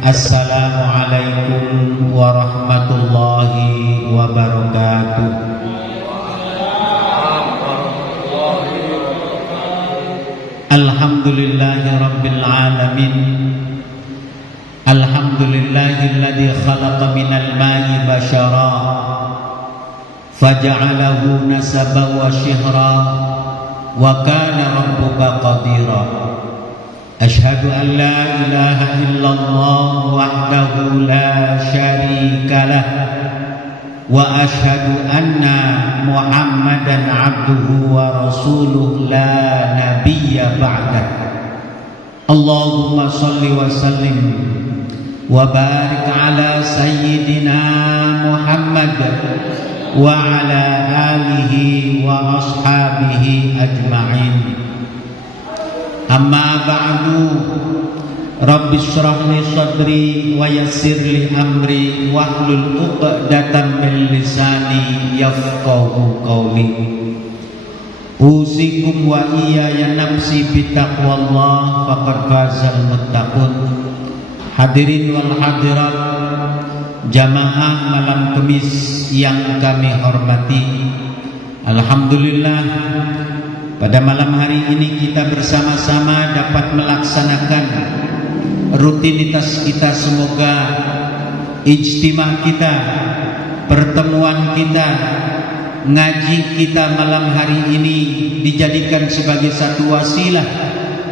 Assalamualaikum warahmatullahi wabarakatuh. Alhamdulillahi rabbil alamin. Alhamdulillahilladzi khalaqa minal ma'i bashara faja'alahu nasaban wa shihra wa kana rabbuka qadira. Ashhadu an la ilaha illallah wahdahu la syarika lah wa ashhadu anna Muhammadan abduhu wa rasuluh la nabiyya ba'dah. Allahumma salli wa sallim wa barik ala sayyidina Muhammad wa ala alihi wa ashabihi ajma'in. Amma ba'du, Rabbi shrah li sadri wa yassir li amri wahlul 'uqdatam min lisani yafqahu qawli. Usikum wa iyaya nafsi bittaqwallah faqad fazal muttaqun. Hadirin wal hadirat, jamaah malam Kamis yang kami hormati, alhamdulillah pada malam hari ini kita bersama-sama dapat melaksanakan rutinitas kita. Semoga ijtima kita, pertemuan kita, ngaji kita malam hari ini dijadikan sebagai satu wasilah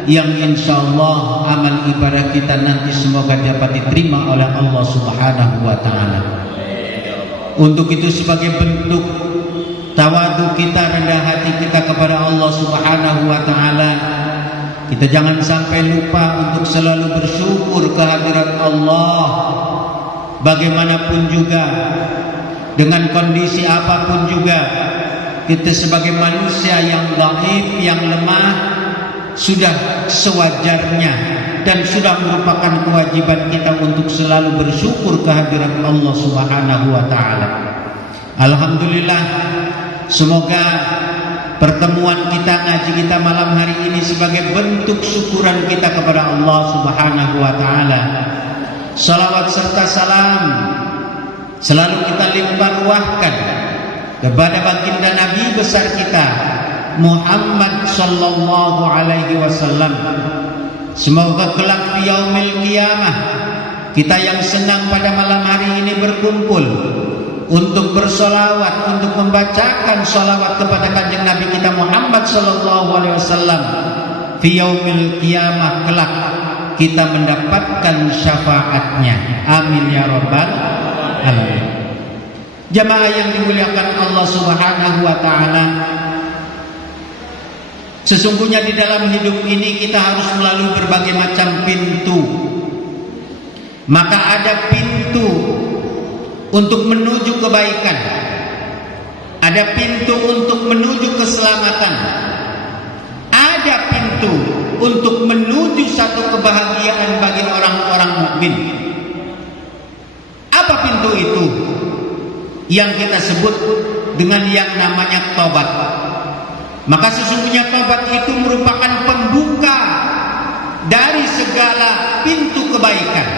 yang insyaallah amal ibadah kita nanti semoga dapat diterima oleh Allah Subhanahu wa taala. Untuk itu sebagai bentuk tawadu kita, rendah hati kita kepada Allah Subhanahu wa taala, kita jangan sampai lupa untuk selalu bersyukur kehadirat Allah. Bagaimanapun juga, dengan kondisi apapun juga, kita sebagai manusia yang dhaif, yang lemah, sudah sewajarnya dan sudah merupakan kewajiban kita untuk selalu bersyukur kehadirat Allah Subhanahu wa taala. Alhamdulillah, semoga pertemuan kita, ngaji kita malam hari ini sebagai bentuk syukuran kita kepada Allah Subhanahu wa taala. Salawat serta salam selalu kita limpah ruahkan kepada baginda Nabi besar kita Muhammad sallallahu alaihi wasallam. Semoga kelak di yaumil qiyamah kita yang senang pada malam hari ini berkumpul untuk bersolawat, untuk membacakan solawat kepada kanjeng Nabi kita Muhammad sallallahu alaihi wasallam. Fi yaumil qiyamah kelak kita mendapatkan syafaatnya. Amin ya rabbal alamin. Jamaah yang dimuliakan Allah Subhanahu wa taala, sesungguhnya di dalam hidup ini kita harus melalui berbagai macam pintu. Maka ada pintu untuk menuju kebaikan, ada pintu untuk menuju keselamatan, ada pintu untuk menuju satu kebahagiaan bagi orang-orang mukmin. Apa pintu itu? Yang kita sebut dengan yang namanya taubat. Maka sesungguhnya taubat itu merupakan pembuka dari segala pintu kebaikan.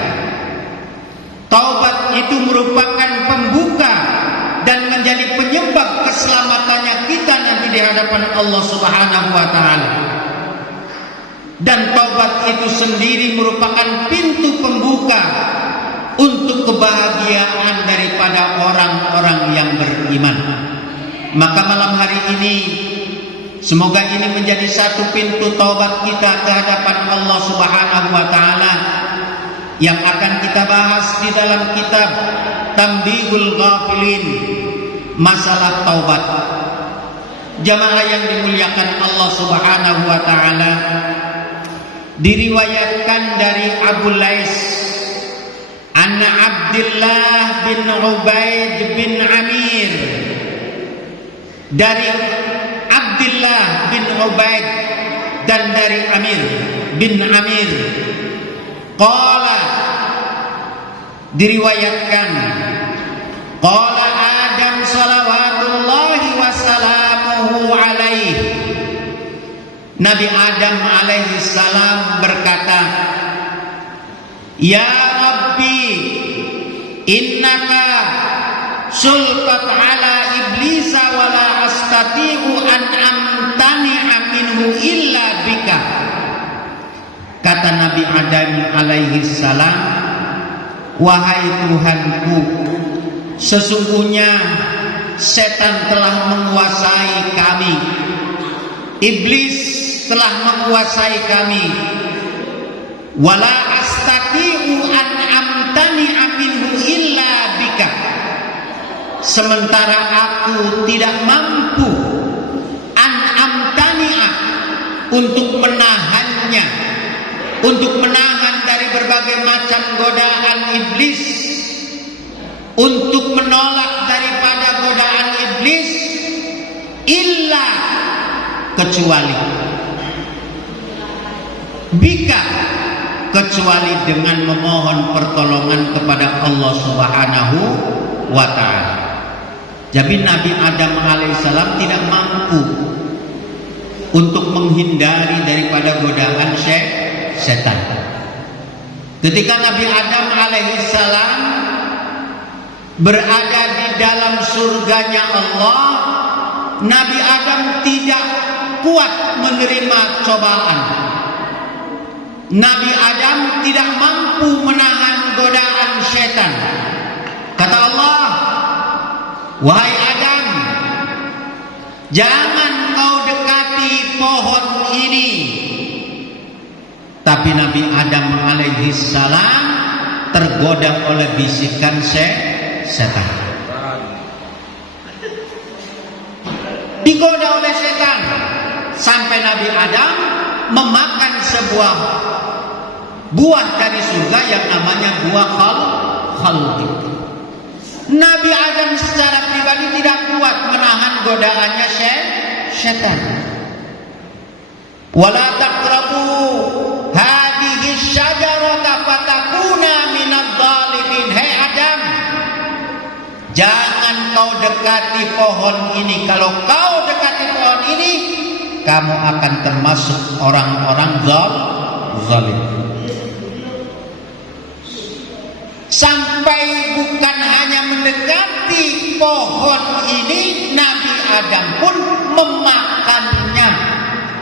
Taubat itu merupakan pembuka dan menjadi penyebab keselamatannya kita nanti di hadapan Allah Subhanahu wa taala. Dan taubat itu sendiri merupakan pintu pembuka untuk kebahagiaan daripada orang-orang yang beriman. Maka malam hari ini semoga ini menjadi satu pintu taubat kita ke hadapan Allah Subhanahu wa taala yang akan kita bahas di dalam kitab Tanbihul Ghafilin, masalah taubat. Jamaah yang dimuliakan Allah Subhanahu wa taala, diriwayatkan dari Abu Lais anna Abdullah bin Ubaid bin Amir, dari Abdullah bin Ubaid dan dari Amir bin Amir, qala, diriwayatkan, qala Adam salawatullahi wassalamuhu alaih, Nabi Adam alaihi salam berkata, ya Rabb innaka sultat ala iblisa wala astati'u an amtani'a minhu illa bika. Kata Nabi Adam alaihi salam, wahai Tuhanku, sesungguhnya setan telah menguasai kami, iblis telah menguasai kami, wala astati'u an amtani'a minhu illa bika, sementara aku tidak mampu an amtani'a, untuk menahannya, untuk menahan dari berbagai macam godaan iblis, untuk menolak daripada godaan iblis, illa, kecuali bika, kecuali dengan memohon pertolongan kepada Allah Subhanahu wa ta'ala. Jadi Nabi Adam alaihissalam tidak mampu untuk menghindari daripada godaan setan. Ketika Nabi Adam alaihissalam berada di dalam surganya Allah, Nabi Adam tidak kuat menerima cobaan. Nabi Adam tidak mampu menahan godaan setan. Kata Allah, wahai Adam, jangan kau dekati pohon ini. Tapi Nabi Adam alaihi salam tergoda oleh bisikan setan. Digoda oleh setan sampai Nabi Adam memakan sebuah buah dari surga yang namanya buah khaldi. Nabi Adam secara pribadi tidak kuat menahan godaannya setan. Wala taqrabu hadhihi syajarata fatakuna minadh-dhalimin. Hei Adam, jangan kau dekati pohon ini. Kalau kau dekati pohon ini, kamu akan termasuk orang-orang zalim. Sampai bukan hanya mendekati pohon ini, Nabi Adam pun memakannya,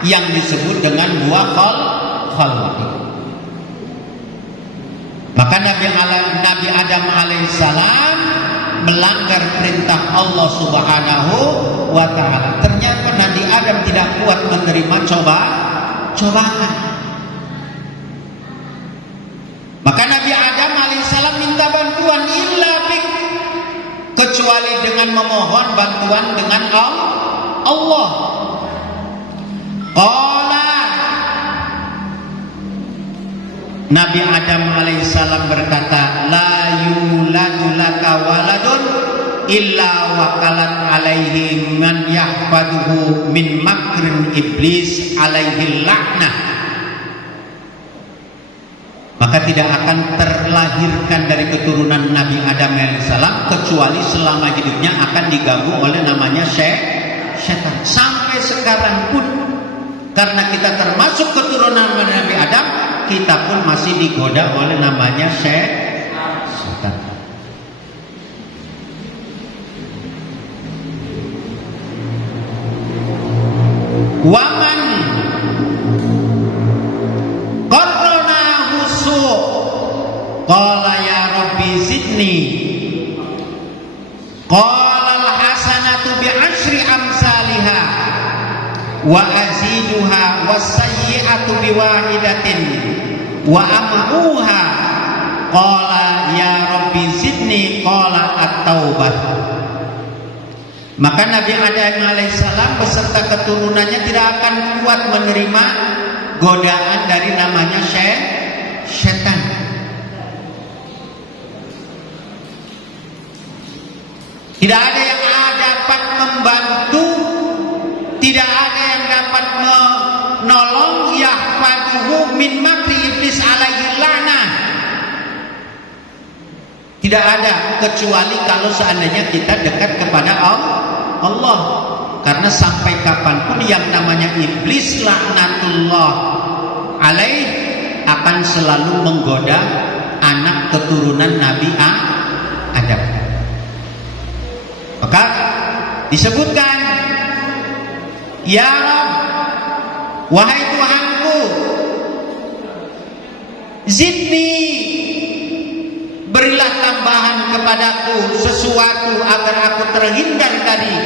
yang disebut dengan buah khaldi. Maka Nabi Adam alaihissalam melanggar perintah Allah Subhanahu wa ta'ala. Ternyata Nabi Adam tidak kuat menerima cobaan. Maka Nabi Adam alaihissalam minta bantuan, illa bik, kecuali dengan memohon bantuan dengan Allah. Qala, Nabi Adam alaihissalam berkata, la yuladu laka waladun illa wakalat alaihi man yahfaduhu min makrin iblis alaihi la'nah. Maka tidak akan terlahirkan dari keturunan Nabi Adam alaihissalam kecuali selama hidupnya akan diganggu oleh namanya setan. Sampai sekarang pun, karena kita termasuk keturunan Nabi Adam, kita pun masih digoda oleh namanya setan. Waman qarranahu su' qala ya rabbi zidni, qala al-hasanatu bi'ashri amsalihha wa aziduha was-sayyi'atu biwahidatin wa am'uha, qala ya rabbi zidni, qala at-taubah. Maka Nabi Adam alaihissalam beserta keturunannya tidak akan kuat menerima godaan dari namanya setan. Tidak ada yang dapat membantu, tidak ada yang dapat menolong yahfaduhu min makri iblis alaihi la'nah. Tidak ada, kecuali kalau seandainya kita dekat kepada Allah. Karena sampai kapanpun yang namanya iblis laknatullah alaih akan selalu menggoda anak keturunan Nabi disebutkan, ya Rabb, wahai Tuhanku, zidni, berilah tambahan kepadaku sesuatu agar aku terhindar dari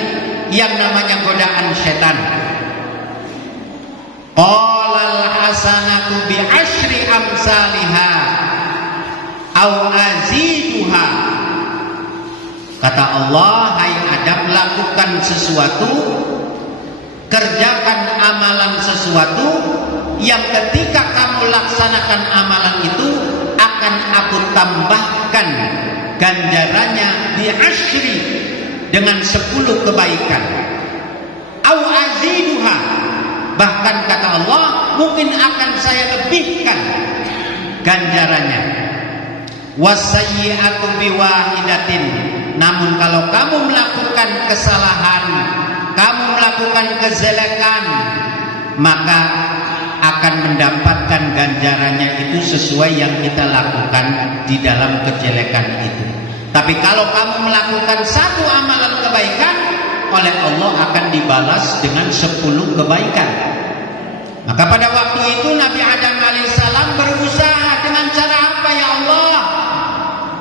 yang namanya godaan setan. Qalal hasanatu bi asyri amsalha au aziduha. Kata Allah, hai Adam, lakukan sesuatu, kerjakan amalan sesuatu yang ketika kamu laksanakan amalan itu akan aku tambahkan ganjarannya di asyri, dengan 10 kebaikan. Au aziduha, bahkan kata Allah, mungkin akan saya lebihkan ganjarannya. Wasayyi'atu biwahidatin, namun kalau kamu melakukan kesalahan, kamu melakukan kejelekan, maka akan mendapatkan ganjarannya itu sesuai yang kita lakukan di dalam kejelekan itu. Tapi kalau kamu melakukan satu amalan kebaikan, oleh Allah akan dibalas dengan 10 kebaikan. Maka pada waktu itu Nabi Adam alaihissalam berusaha dengan cara apa, ya Allah?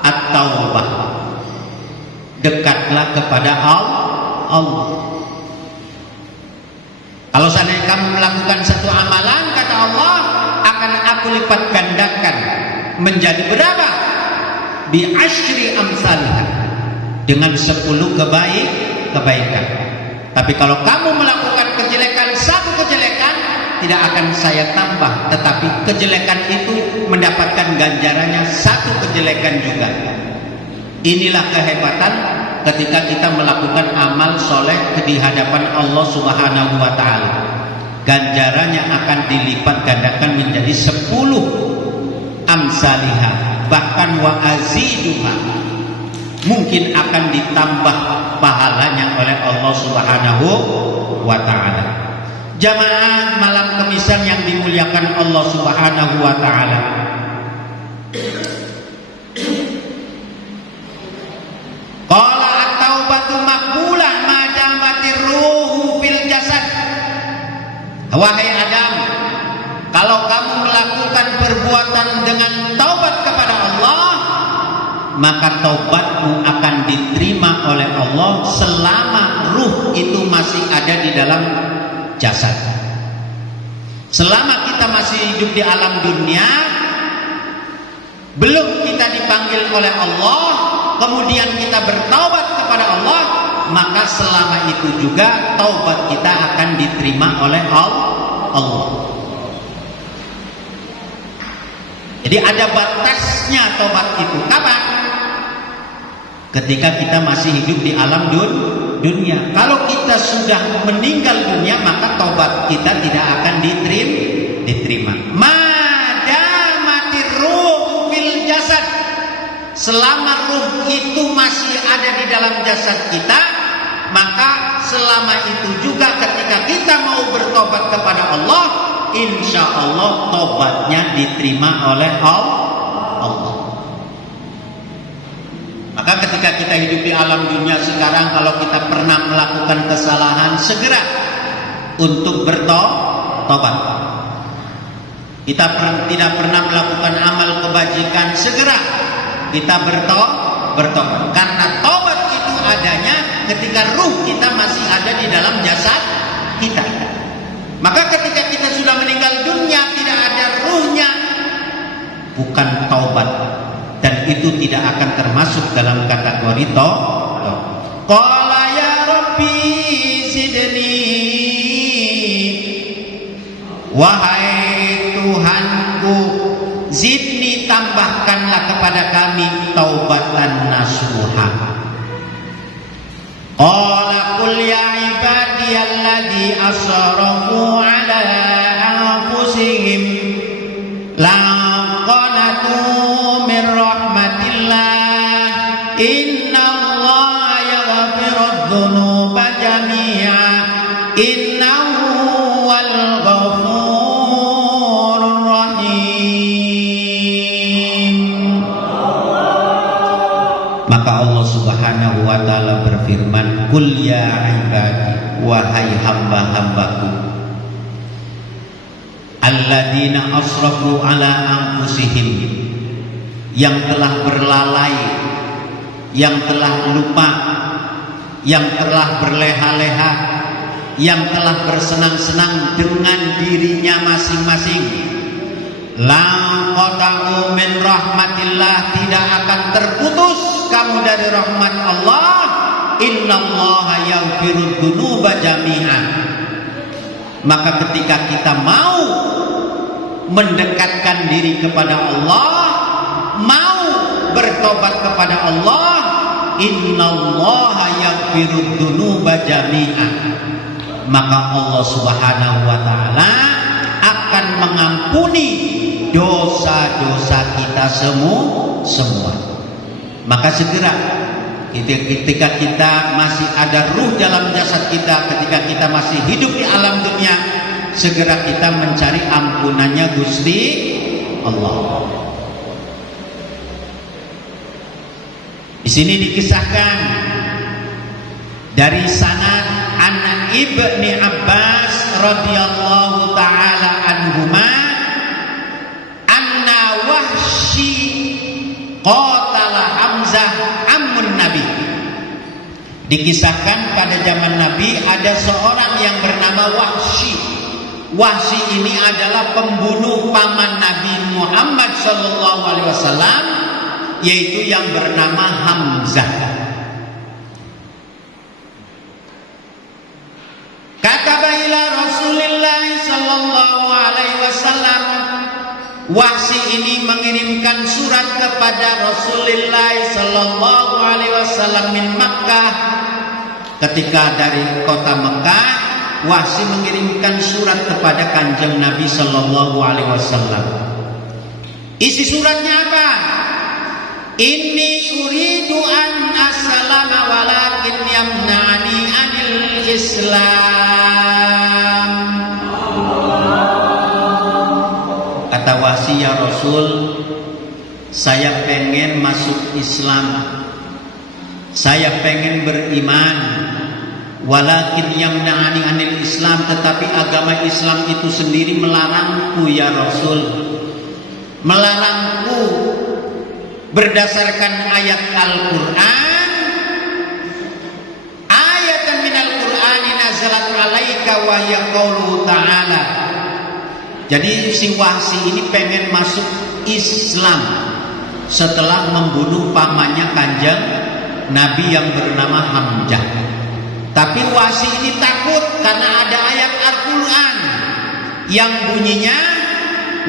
At-taubah, dekatlah kepada Allah. Kalau seandainya kamu melakukan satu amalan, kata Allah, akan aku lipat gandakan menjadi berapa? Bi asyri amsalha, dengan 10 kebaikan. Tapi kalau kamu melakukan kejelekan, satu kejelekan, tidak akan saya tambah, tetapi kejelekan itu mendapatkan ganjarannya satu kejelekan juga. Inilah kehebatan ketika kita melakukan amal soleh di hadapan Allah Subhanahu wa ta'ala. Ganjarannya akan dilipat gandakan menjadi 10 amsalihah, bahkan wa aziduha, mungkin akan ditambah pahalanya oleh Allah Subhanahu wa ta'ala. Jamaah malam Kemisan yang dimuliakan Allah Subhanahu wa ta'ala, qala at-taubatu maqbulah ma damatir ruhu fil jasad. Wahai Adam, kalau kamu melakukan perbuatan dengan taubat kepada Allah, maka taubatmu akan diterima oleh Allah selama ruh itu masih ada di dalam jasad. Selama kita masih hidup di alam dunia, belum kita dipanggil oleh Allah, kemudian kita bertaubat kepada Allah, maka selama itu juga taubat kita akan diterima oleh Allah. Jadi ada batasnya taubat itu. Kapan? Ketika kita masih hidup di alam dunia. Kalau kita sudah meninggal dunia, maka taubat kita tidak akan diterima. Madamatir ruh fil jasad, selama ruh itu masih ada di dalam jasad kita, maka selama itu juga ketika kita mau bertobat kepada Allah, insya Allah tobatnya diterima oleh Allah. Maka ketika kita hidup di alam dunia sekarang, kalau kita pernah melakukan kesalahan, segera untuk bertobat. Kita tidak pernah melakukan amal kebajikan, segera kita bertobat. Karena tobat itu adanya ketika ruh kita masih ada di dalam jasad kita. Maka ketika kita sudah meninggal dunia, tidak ada ruhnya, bukan taubat, dan itu tidak akan termasuk dalam kategori taubat. Qala ya Rabbi zidni, wahai Tuhanku, zidni, tambahkanlah kepada kami taubatan nasuha. Qala qul ya ibadiyalladzi asrafu ala anfusihim la qanatu min rahmatillah innallaha yaghfirudz dzunuba jami'a innahu wal ghafurur rahim. Maka Allah Subhanahu wa ta'ala berfirman, Qul ya ibadi, wahai hamba-hambaku alladzina asrafu ala anfusihim, yang telah berlalai, yang telah lupa, yang telah berleha-leha, yang telah bersenang-senang dengan dirinya masing-masing. La qata'u min rahmatillah, tidak akan terputus kamu dari rahmat Allah. Innallaha yaghfirudz dzunuba jami'a. Maka ketika kita mau mendekatkan diri kepada Allah, mau bertobat kepada Allah, innallaha yaghfirudz dzunuba jami'a, maka Allah Subhanahu wa taala akan mengampuni dosa-dosa kita semua. Maka segera ketika kita masih ada ruh dalam jasad kita, ketika kita masih hidup di alam dunia, segera kita mencari ampunannya Gusti Allah. Di sini dikisahkan dari sanad an Ibni Abbas radhiyallahu taala anhuma anna Wahsy qatala Hamzah ammun Nabi. Dikisahkan pada zaman Nabi ada seorang yang bernama Wahsy. Wahsy ini adalah pembunuh paman Nabi Muhammad sallallahu alaihi wasallam, yaitu yang bernama Hamzah. Kataba ila Rasulillah sallallahu alaihi wasallam, Wahsy ini mengirimkan surat kepada Rasulullah sallallahu alaihi wasallam min Makkah. Ketika dari kota Mekah, Wahsy mengirimkan surat kepada Kanjeng Nabi sallallahu alaihi wasallam. Isi suratnya apa? Inni uridu an aslama walakin yamna'ani anil Islam. Kata Wahsy, ya Rasul, saya pengen masuk Islam, saya pengen beriman, walakin yamna'ani anil Islam, tetapi agama Islam itu sendiri melarangku ya Rasul, melarangku berdasarkan ayat Al-Quran, ayatan minal Qur'ani nazalat alaika wa hiya qauluhu ta'ala. Jadi si Wahsy ini pengen masuk Islam setelah membunuh pamannya Kanjeng Nabi yang bernama Hamzah. Tapi Wahsy ini takut karena ada ayat Al-Quran yang bunyinya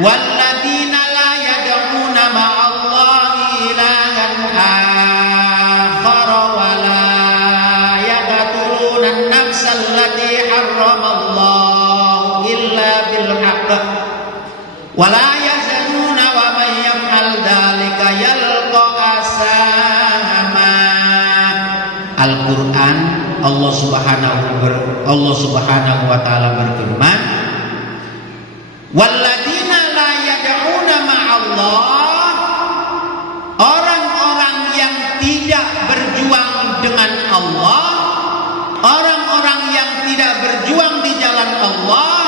walladzina la yad'una ma'allahi ilahan akhar wa la yaqtuluna an-nafsa allati harramallahu illa bil haqq wa la yazununa wa man yaf'al dzalika yalqa asama. Al-Quran, Allah Subhanahu wa taala berfirman, walladzina la yad'una ma'allah, orang-orang yang tidak berjuang dengan Allah, orang-orang yang tidak berjuang di jalan Allah,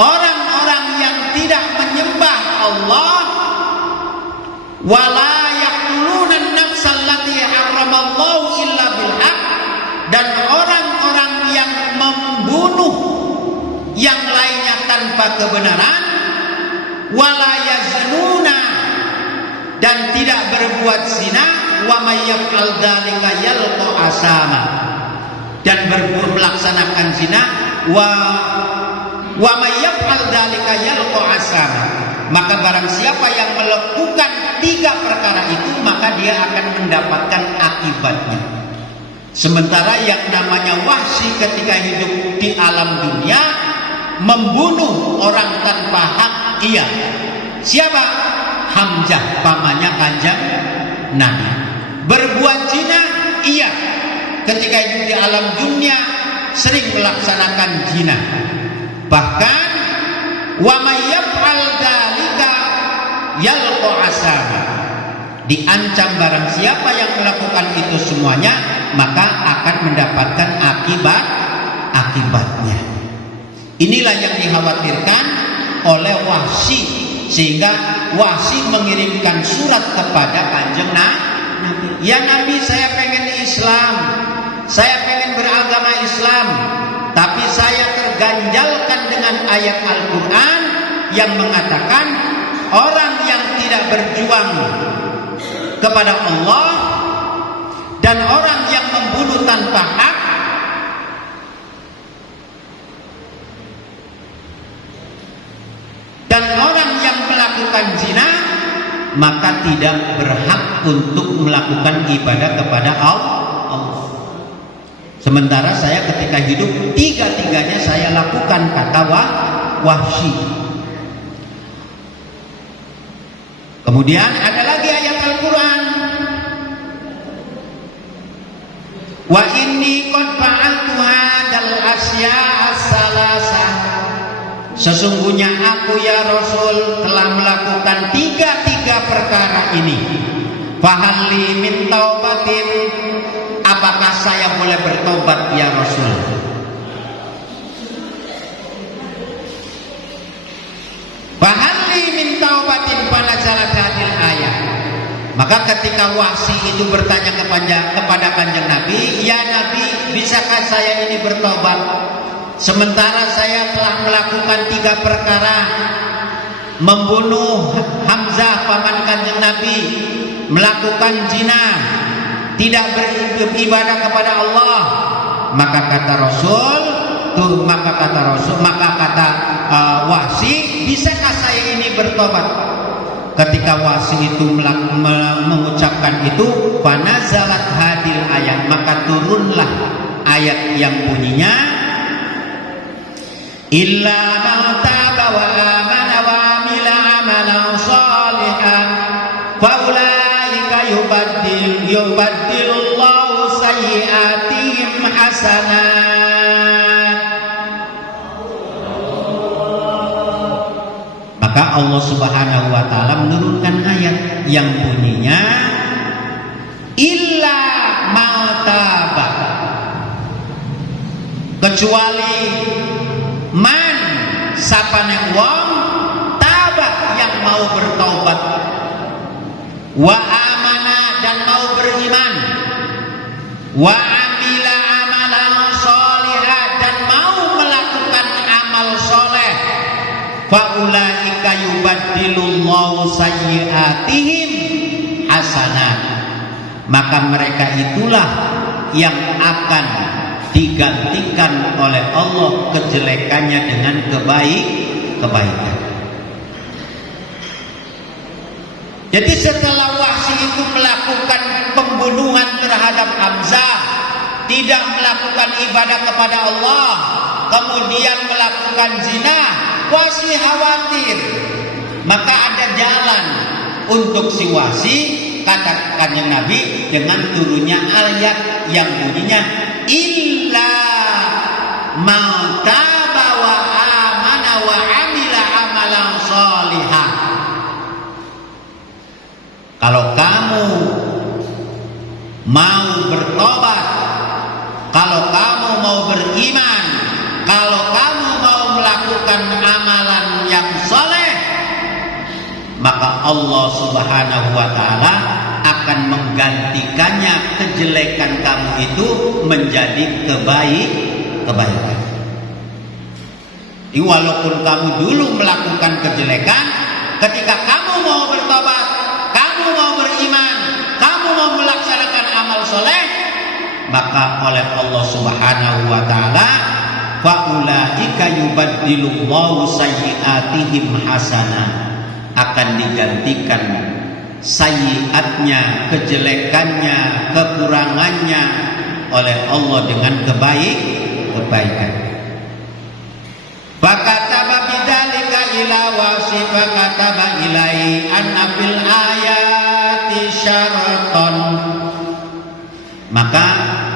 orang-orang yang tidak menyembah Allah, wala yaqtuluna an-nafsa allati harramallahu illa bil haqq, dan orang-orang yang membunuh yang lainnya tanpa kebenaran, wala yaznuna, dan tidak berbuat zina, wa may yaf'al dzalika yalqa asama, dan melaksanakan zina, wa may yaf'al dzalika yalqa asama, maka barang siapa yang melakukan tiga perkara itu, maka dia akan mendapatkan akibatnya. Sementara yang namanya Wahsy ketika hidup di alam dunia membunuh orang tanpa hak, iya. Siapa? Hamzah, pamannya Kanjeng Nabi. Berbuat zina, iya. Ketika hidup di alam dunia sering melaksanakan zina. Bahkan wa may yaf'al dzalika yalqa asama, diancam barang siapa yang melakukan itu semuanya, maka akan mendapatkan akibatnya. Inilah yang dikhawatirkan oleh Wahsy, sehingga Wahsy mengirimkan surat kepada Kanjeng Nabi. Ya Nabi, saya pengen Islam, saya pengen beragama Islam, tapi saya terganjalkan dengan ayat Al-Quran yang mengatakan orang yang tidak berjuang kepada Allah dan orang yang membunuh tanpa hak dan orang yang melakukan zina, maka tidak berhak untuk melakukan ibadah kepada Allah. Sementara saya ketika hidup tiga-tiganya saya lakukan, kata Wahsy. Kemudian ada lagi ayat Al-Quran, wa inni qad fa'altu hadzal asya'a salasah, sesungguhnya aku ya Rasul telah melakukan tiga perkara ini. Fahalli min taubatin, apakah saya boleh bertobat ya Rasul? Fahalli min taubatin fanazalat hadil ayat. Maka ketika Wahsy itu bertanya kepada Kanjeng Nabi, ya Nabi, bisakah saya ini bertobat? Sementara saya telah melakukan 3 perkara: membunuh Hamzah paman Kanjeng Nabi, melakukan zina, tidak beribadah kepada Allah. Maka kata Wahsy, bisakah saya ini bertobat? Ketika Wahsy itu mengucapkan itu, fanazalat hadil ayat, maka turunlah ayat yang bunyinya, illa man taba wa amana wa amila amalan shalihan faulaika yubaddilullahu sayyi'atihim hasanat. Maka Allah Subhanahu wa taala menurunkan ayat yang bunyinya illa man taba, kecuali man sapane wong taba yang mau bertaubat, wa amana dan mau beriman, wa amila amalan sholihah dan mau melakukan amal soleh, faulaika yubaddilullahu sayyi'atihim hasanat, maka mereka itulah yang akan digantikan oleh Allah kejelekannya dengan kebaikan. Jadi setelah Wahsy itu melakukan pembunuhan terhadap Hamzah, tidak melakukan ibadah kepada Allah, kemudian melakukan zina, Wahsy khawatir. Maka ada jalan untuk si Wahsy, kata Kanjeng Nabi, dengan turunnya ayat yang bunyinya illa man taba wa amana wa amila amalan sholihah. Kalau kamu mau bertobat, kalau kamu mau beriman, kalau kamu mau melakukan amalan yang soleh, maka Allah Subhanahu wa ta'ala akan menggantikannya kejelekan kamu itu menjadi kebaikan. Jadi walaupun kamu dulu melakukan kejelekan, ketika kamu mau bertobat, kamu mau beriman, kamu mau melaksanakan amal soleh, maka oleh Allah Subhanahu wa ta'ala faulaika yubaddilullahu sayyi'atihim hasanah, akan digantikan sayyi'atnya, kejelekannya, kekurangannya oleh Allah dengan kebaikan. Fakataba bidzalika ila Wahsy fakataba ilai anna fil ayati syaratan. Maka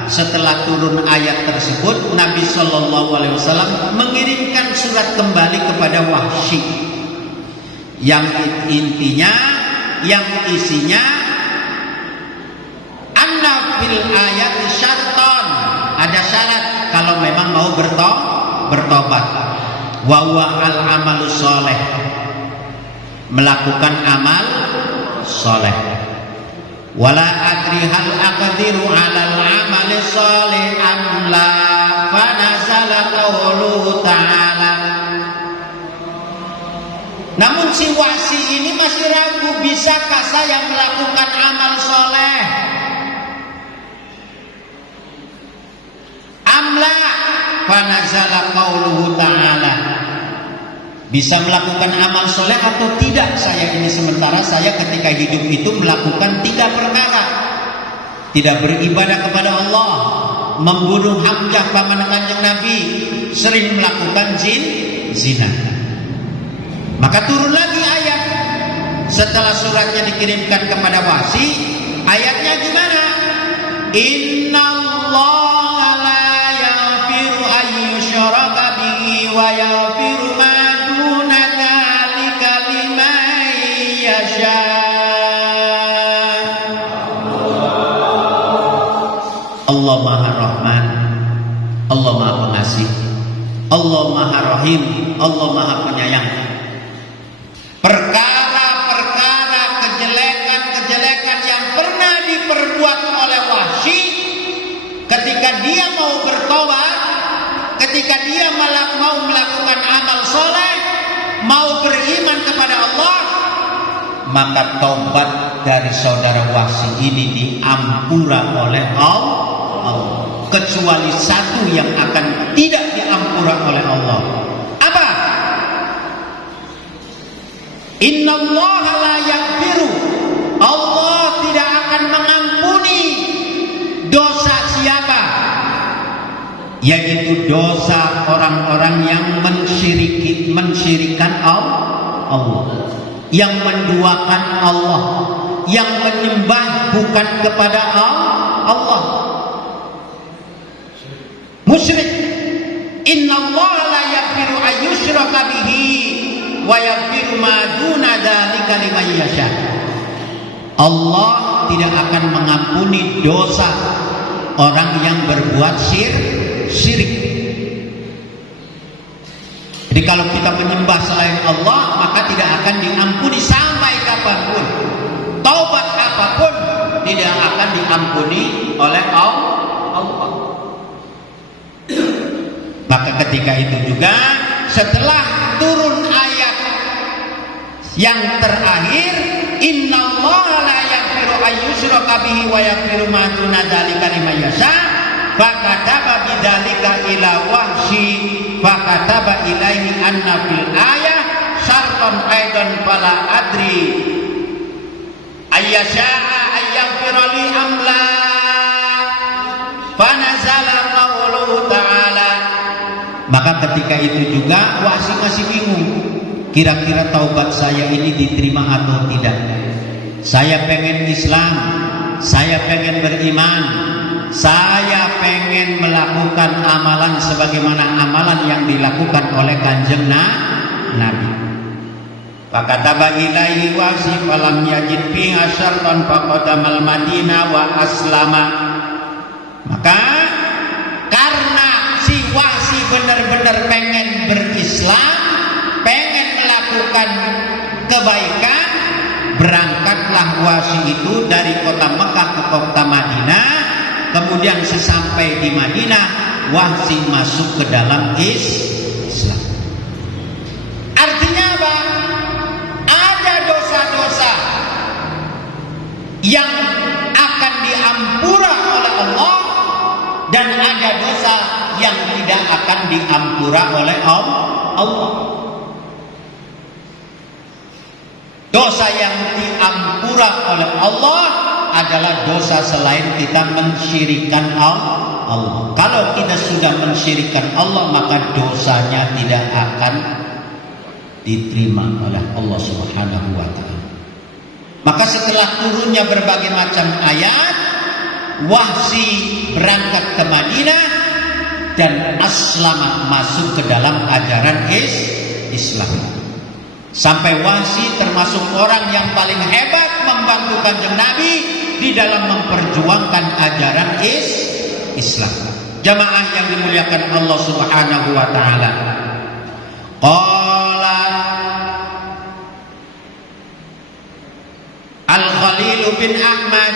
setelah turun ayat tersebut, Nabi SAW mengirimkan surat kembali kepada Wahsy yang intinya, yang isinya fil ayat syarton, ada syarat kalau memang mau bertobat. Wa huwa al amalus soleh, melakukan amal soleh. Wala adri hal aqdiru alal amali soleh am la, fa nazala qauluhu ta'ala. Namun si wasi ini masih ragu, bisakah saya melakukan amal soleh? Amla, fanazala qauluhu ta'ala. Bisa melakukan amal soleh atau tidak saya ini, sementara saya ketika hidup itu melakukan 3 perkara. Tidak beribadah kepada Allah, membunuh Hamzah paman Kanjeng Nabi, sering melakukan zina. Maka turun lagi ayat setelah suratnya dikirimkan kepada wasi. Ayatnya gimana? Innallaha la yaghfiru an yushraka bihi wa yaghfiru ma duna dzalika liman yasha. Allah Maha Rahman, Allah Maha Pengasih, Allah Maha Rahim, Allah Maha Penyayang. Perkara-perkara kejelekan-kejelekan yang pernah diperbuat oleh wahsi, ketika dia mau bertobat, ketika dia mau melakukan amal soleh, mau beriman kepada Allah, maka taubat dari saudara wahsi ini diampura oleh Allah. Kecuali satu yang akan tidak diampura oleh Allah. Apa? Innallaha la yaghfiru, Allah tidak akan mengampuni dosa siapa? Yaitu dosa orang-orang yang mensyirikan Allah, yang menduakan Allah, yang menyembah bukan kepada Allah, musyrik. Innallaha la yaghfiru ayyushraka bihi wa yaghfiru ma duna dzalika liman yasha. Allah tidak akan mengampuni dosa orang yang berbuat syirik. Jadi kalau kita menyembah selain Allah, maka tidak akan diampuni sampai kapanpun. Taubat apapun tidak akan diampuni oleh Allah. Maka ketika itu juga setelah turun ayat yang terakhir, innallaha la yaghfiru ayyushraka bihi wa yaghfiru ma duna dzalika liman yasha, fakataba bidzalika ila wahsy, fakataba ilaihi anna fil ayah syartan aidan fala adri ayyasha'a ayyaghfira li amla, fanazala qauluhu ta'ala. Maka ketika itu juga wahsi masih bingung, kira-kira taubat saya ini diterima atau tidak. Saya pengen Islam, saya pengen beriman, saya pengen melakukan amalan sebagaimana amalan yang dilakukan oleh Kanjeng Nabi. Fakataba ilaihi wahsi falam yajid fiha syartan faqadamal Madinah wa aslama. Maka karena si wahsi benar-benar pengen berislam, pengen melakukan kebaikan, berangkatlah wahsi itu dari kota Mekah ke kota Madinah. Kemudian sesampai di Madinah, wahsi masuk ke dalam Islam. Artinya apa? Ada dosa-dosa yang akan diampura oleh Allah, dan ada dosa yang tidak akan diampura oleh Allah. Dosa yang diampura oleh Allah adalah dosa selain kita mensyirikan Allah. Kalau kita sudah mensyirikan Allah, maka dosanya tidak akan diterima oleh Allah Subhanahu wa ta'ala. Maka setelah turunnya berbagai macam ayat, wahsi berangkat ke Madinah dan aslama, masuk ke dalam ajaran Islam. Sampai wahsi termasuk orang yang paling hebat membantu Kanjeng Nabi di dalam memperjuangkan ajaran Islam. Jamaah yang dimuliakan Allah Subhanahu wa taala. Qala Al-Khalil bin Ahmad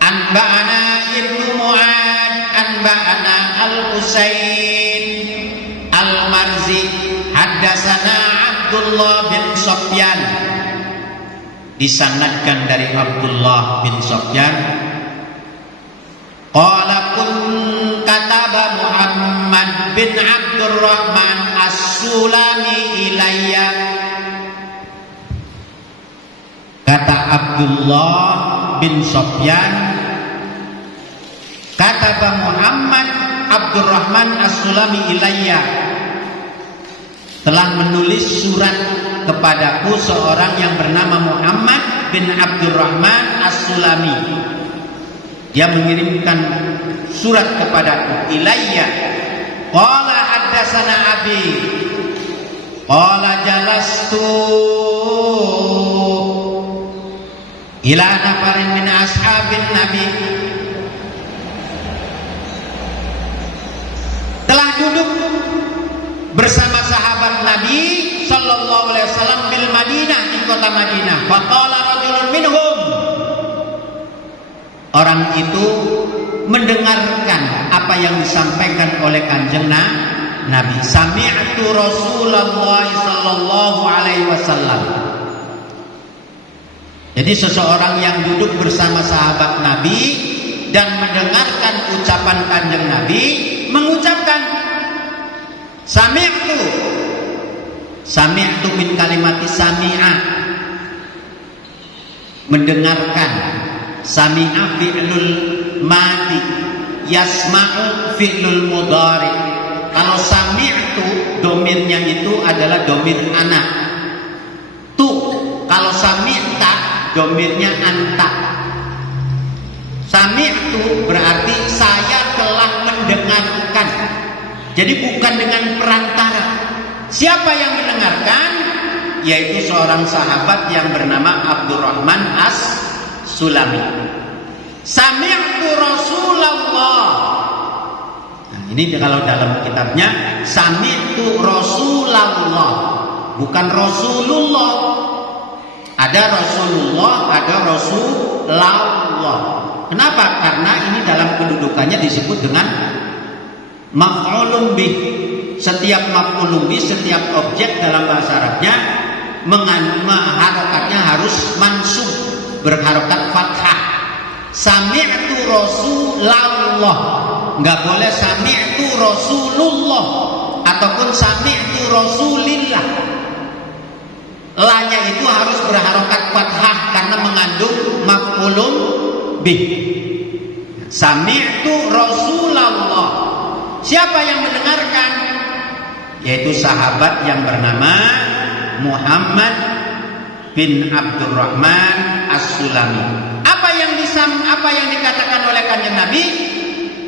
anba'ana Ibnu Mu'ad anba'ana Al-Husain Al-Marzi haddatsana Abdullah bin Sufyan, disanadkan dari Abdullah bin Sufyan. Qala kun kataba Muhammad bin Abdurrahman As-Sulami ilayya. Kata Abdullah bin Sufyan, kataba Muhammad Abdurrahman As-Sulami ilayya, telah menulis surat kepadaku seorang yang bernama Muhammad bin Abdurrahman As-Sulami. Dia mengirimkan surat kepadaku. Ilayya qala haddatsana abi qala jalastu ila nafarin min ashabin nabi. Telah duduk bersama sahabat Nabi sallallahu alaihi wasallam bil Madinah, di kota Madinah. Faqala rajulun minhum, orang itu mendengarkan apa yang disampaikan oleh Kanjeng Nabi. Sami'tu Rasulullah sallallahu alaihi wasallam. Jadi seseorang yang duduk bersama sahabat Nabi dan mendengarkan ucapan Kanjeng Nabi mengucapkan Sami'tu min kalimati sami'a, mendengarkan. Sami'a fi'lul madi, yasma'u fi'lul mudhari. Kalau sami'tu domirnya itu adalah domir anak. Tu, kalau sami'ta domirnya anta. Sami'tu berarti saya telah mendengarkan. Jadi bukan dengan perantara. Siapa yang mendengarkan? Yaitu seorang sahabat yang bernama Abdurrahman As-Sulami. Sami'tu Rasulullah. Nah, ini kalau dalam kitabnya Sami'tu Rasulullah, bukan Rasulullah. Ada Rasulullah, ada Rasulullah. Kenapa? Karena ini dalam kedudukannya disebut dengan maf'ulun bih. Setiap maf'ulun bih, setiap objek dalam bahasa Arabnya harokatnya harus mansub, berharokat fathah. Sami'tu Rasulullah, nggak boleh sami'tu Rasulullah ataupun sami'tu Rasulillah. La-nya itu harus berharokat fathah karena mengandung maf'ulun bih. Sami'tu Rasulullah. Siapa yang mendengarkan? Yaitu sahabat yang bernama Muhammad bin Abdurrahman As-Sulami. Apa yang dikatakan oleh Kanjeng Nabi?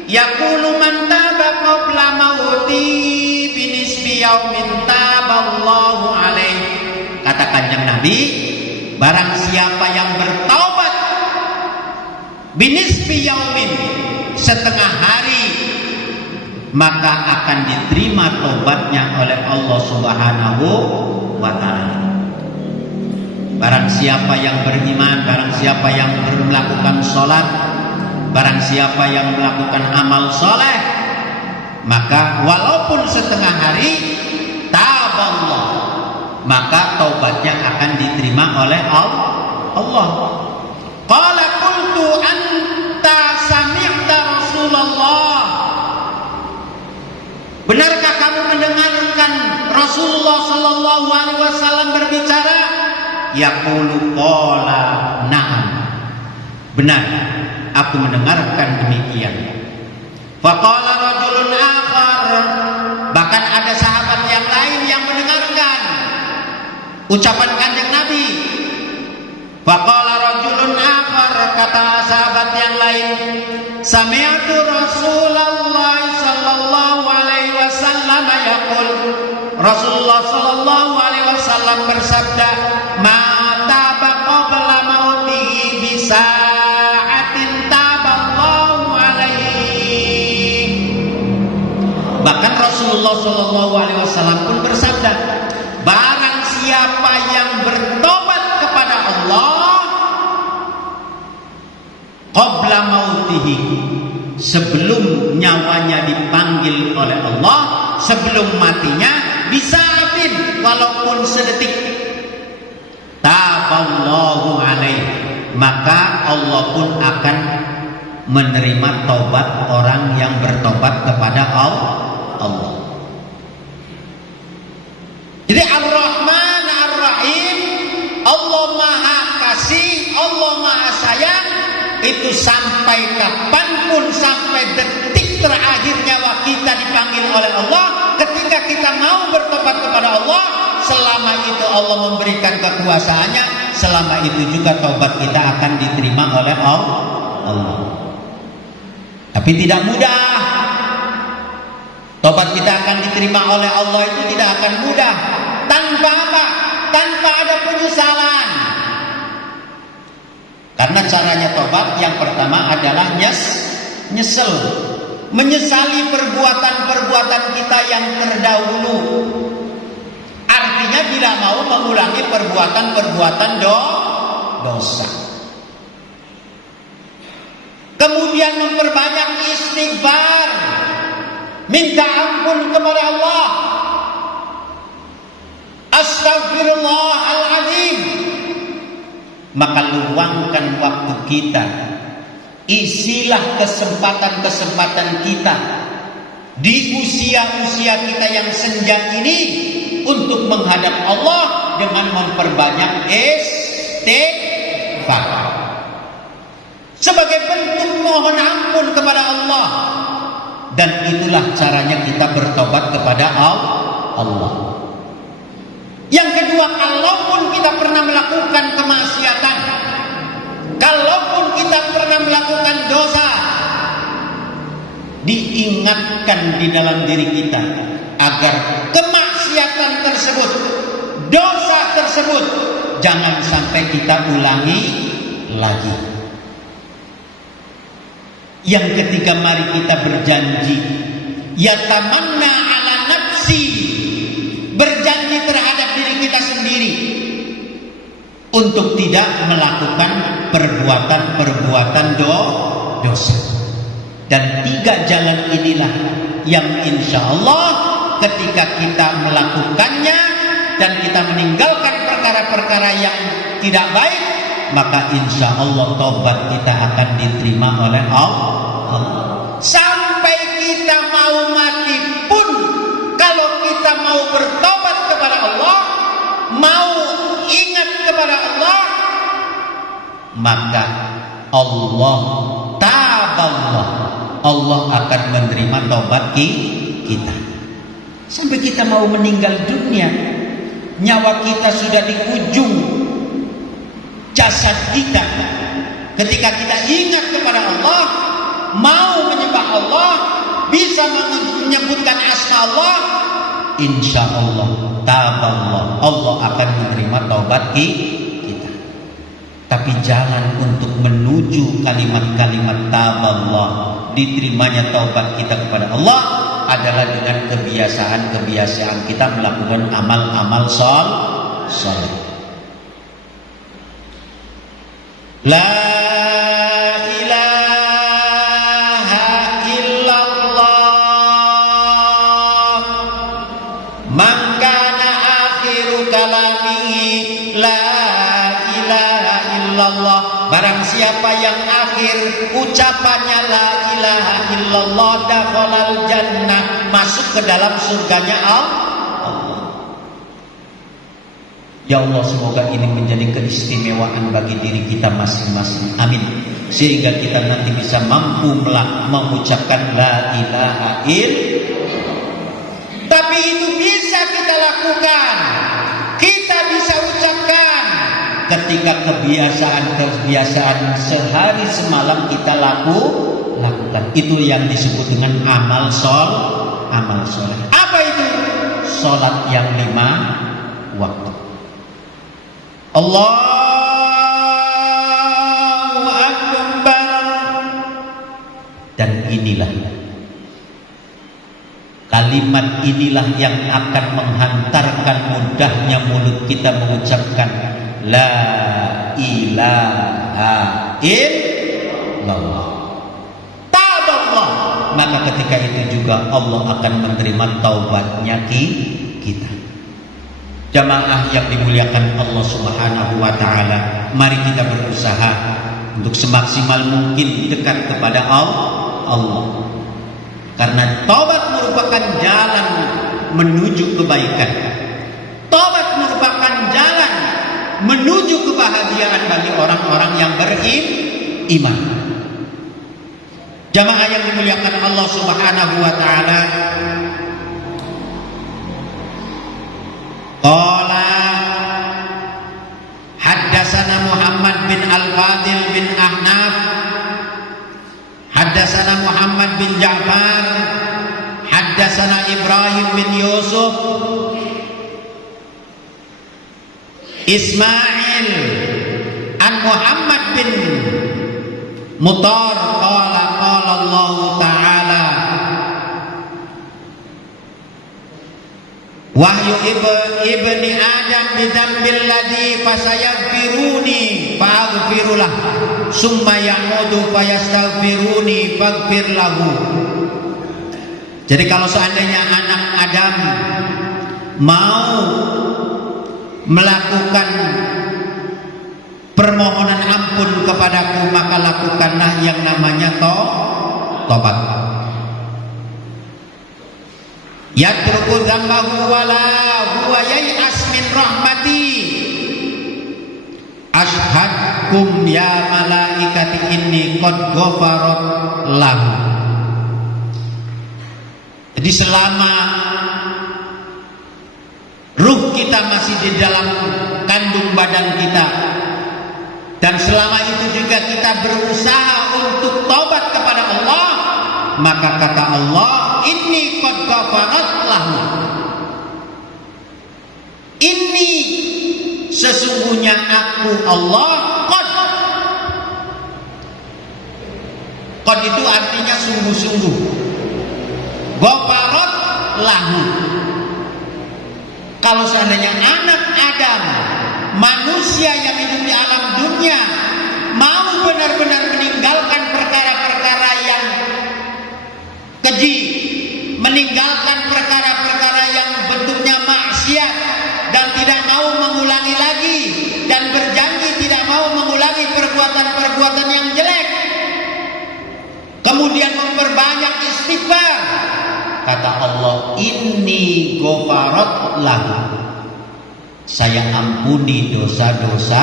Yaqulu man taba qabla mauti binisbi yaumin taballahu alaihi. Kata Kanjeng Nabi, barang siapa yang bertaubat binisbi yaumin, setengah hari, maka akan diterima taubatnya oleh Allah Subhanahu wa taala. Barang siapa yang beriman, barang siapa yang melakukan sholat, barang siapa yang melakukan amal soleh, maka walaupun setengah hari, taballah, maka taubatnya akan diterima oleh Allah. Qala qultu anta sami'ta Rasulullah. Benarkah kamu mendengarkan Rasulullah sallallahu alaihi wasallam berbicara? Yaqulu qala na'am. Benar, aku mendengarkan demikian. Faqala rajulun akhar, bahkan ada sahabat yang lain yang mendengarkan ucapan Kanjeng Nabi. Faqala rajulun akhar, kata sahabat yang lain, sami'tu Rasulullah sallallahu alaihi wasallam yaqul, Rasulullah sallallahu alaihi wasallam bersabda, ma taba qabla mautihi bisa Rasulullah Shallallahu Alaihi Wasallam pun bersabda, barang siapa yang bertobat kepada Allah qabla mautihi, sebelum nyawanya dipanggil oleh Allah, sebelum matinya, bisa'atin, walaupun sedetik, taballahu alaihi, maka Allah pun akan menerima taubat orang yang bertobat kepada Allah. Jadi Ar-Rahman Ar-Rahim, Allah Maha Kasih, Allah Maha Sayang, itu sampai kapanpun, sampai detik terakhir nyawa kita dipanggil oleh Allah, ketika kita mau bertobat kepada Allah, selama itu Allah memberikan kekuasaannya, selama itu juga taubat kita akan diterima oleh Allah. Tapi tidak mudah. Taubat kita akan diterima oleh Allah itu tidak akan mudah. Tanpa apa? Tanpa ada penyesalan. Karena caranya taubat yang pertama adalah nyesel. Menyesali perbuatan-perbuatan kita yang terdahulu. Artinya bila mau mengulangi perbuatan-perbuatan dosa. Kemudian memperbanyak istighfar, minta ampun kepada Allah. Astaghfirullahaladzim. Maka luangkan waktu kita, isilah kesempatan-kesempatan kita di usia-usia kita yang senja ini untuk menghadap Allah dengan memperbanyak istighfar sebagai bentuk mohon ampun kepada Allah. Dan itulah caranya kita bertobat kepada Allah. Yang kedua, kalaupun kita pernah melakukan kemaksiatan, kalaupun kita pernah melakukan dosa, diingatkan di dalam diri kita agar kemaksiatan tersebut, dosa tersebut jangan sampai kita ulangi lagi. Yang ketiga, mari kita berjanji, yatamanna ala nafsi, berjanji terhadap diri kita sendiri untuk tidak melakukan perbuatan-perbuatan dosa. Dan tiga jalan inilah yang insya Allah ketika kita melakukannya dan kita meninggalkan perkara-perkara yang tidak baik, maka insya Allah taubat kita akan diterima oleh Allah. Sampai kita mau mati pun, kalau kita mau bertobat kepada Allah, mau ingat kepada Allah, maka Allah akan menerima taubat kita. Sampai kita mau meninggal dunia, nyawa kita sudah di ujung jasad kita, ketika kita ingat kepada Allah, mau menyembah Allah, bisa menyebutkan asma Allah, insya Allah taballah, Allah akan menerima taubat kita. Tapi jangan untuk menuju kalimat-kalimat taballah, diterimanya taubat kita kepada Allah adalah dengan kebiasaan-kebiasaan kita melakukan amal-amal saleh. La ilaha illallah, man kana akhiru kalamihi la ilaha illallah. Barang siapa yang akhir ucapannya la ilaha illallah, dakhalal jannah, masuk ke dalam surganya Allah. Ya Allah, semoga ini menjadi keistimewaan bagi diri kita masing-masing. Amin. Sehingga kita nanti bisa mampu mengucapkan la ilaha illallah. Tapi itu bisa kita lakukan, kita bisa ucapkan ketika kebiasaan-kebiasaan sehari semalam kita lakukan. Itu yang disebut dengan amal soleh. Apa itu? Sholat yang 5 waktu. Allahu Akbar. Dan inilah kalimat inilah yang akan menghantarkan mudahnya mulut kita mengucapkan la ilaha illallah. Taballah. Maka ketika itu juga Allah akan menerima taubatnya kita. Jamaah yang dimuliakan Allah Subhanahu wa taala, mari kita berusaha untuk semaksimal mungkin dekat kepada Allah. Karena taubat merupakan jalan menuju kebaikan. Taubat merupakan jalan menuju kebahagiaan bagi orang-orang yang beriman. Jamaah yang dimuliakan Allah Subhanahu wa taala, qala haddatsana Muhammad bin Al-Fadil bin Ahnaf, haddatsana Muhammad bin Ja'far, haddatsana Ibrahim bin Yusuf, Ismail an Muhammad bin Mutar, qala Allah Ta'ala wahyu ibni Adam bidambil ladzi fasayaghfiruni fa'aghfirulah summa yamudu fayastaghfiruni faghfir lahu. Jadi kalau seandainya anak Adam mau melakukan permohonan ampun kepadaku, maka lakukanlah yang namanya tobat. Yatruku dzambahu wala huwa yai'as min rahmati ashhadkum ya malaikati inni qad ghafarat lahu. Jadi selama ruh kita masih di dalam kandung badan kita, dan selama itu juga kita berusaha untuk taubat kepada Allah, maka kata Allah, inni qad ghafarat lahu. Ini sesungguhnya aku Allah, qad itu artinya sungguh-sungguh. Ghafarat lahu. Kalau seandainya anak Adam, manusia yang hidup di alam dunia, mau benar-benar meninggalkan perkara-perkara yang keji, meninggalkan perkara-perkara yang bentuknya maksiat, dan tidak mau mengulangi lagi, dan berjanji tidak mau mengulangi perbuatan-perbuatan yang jelek, kemudian memperbanyak istighfar, kata Allah, inni ghafarat lahu, saya ampuni dosa-dosa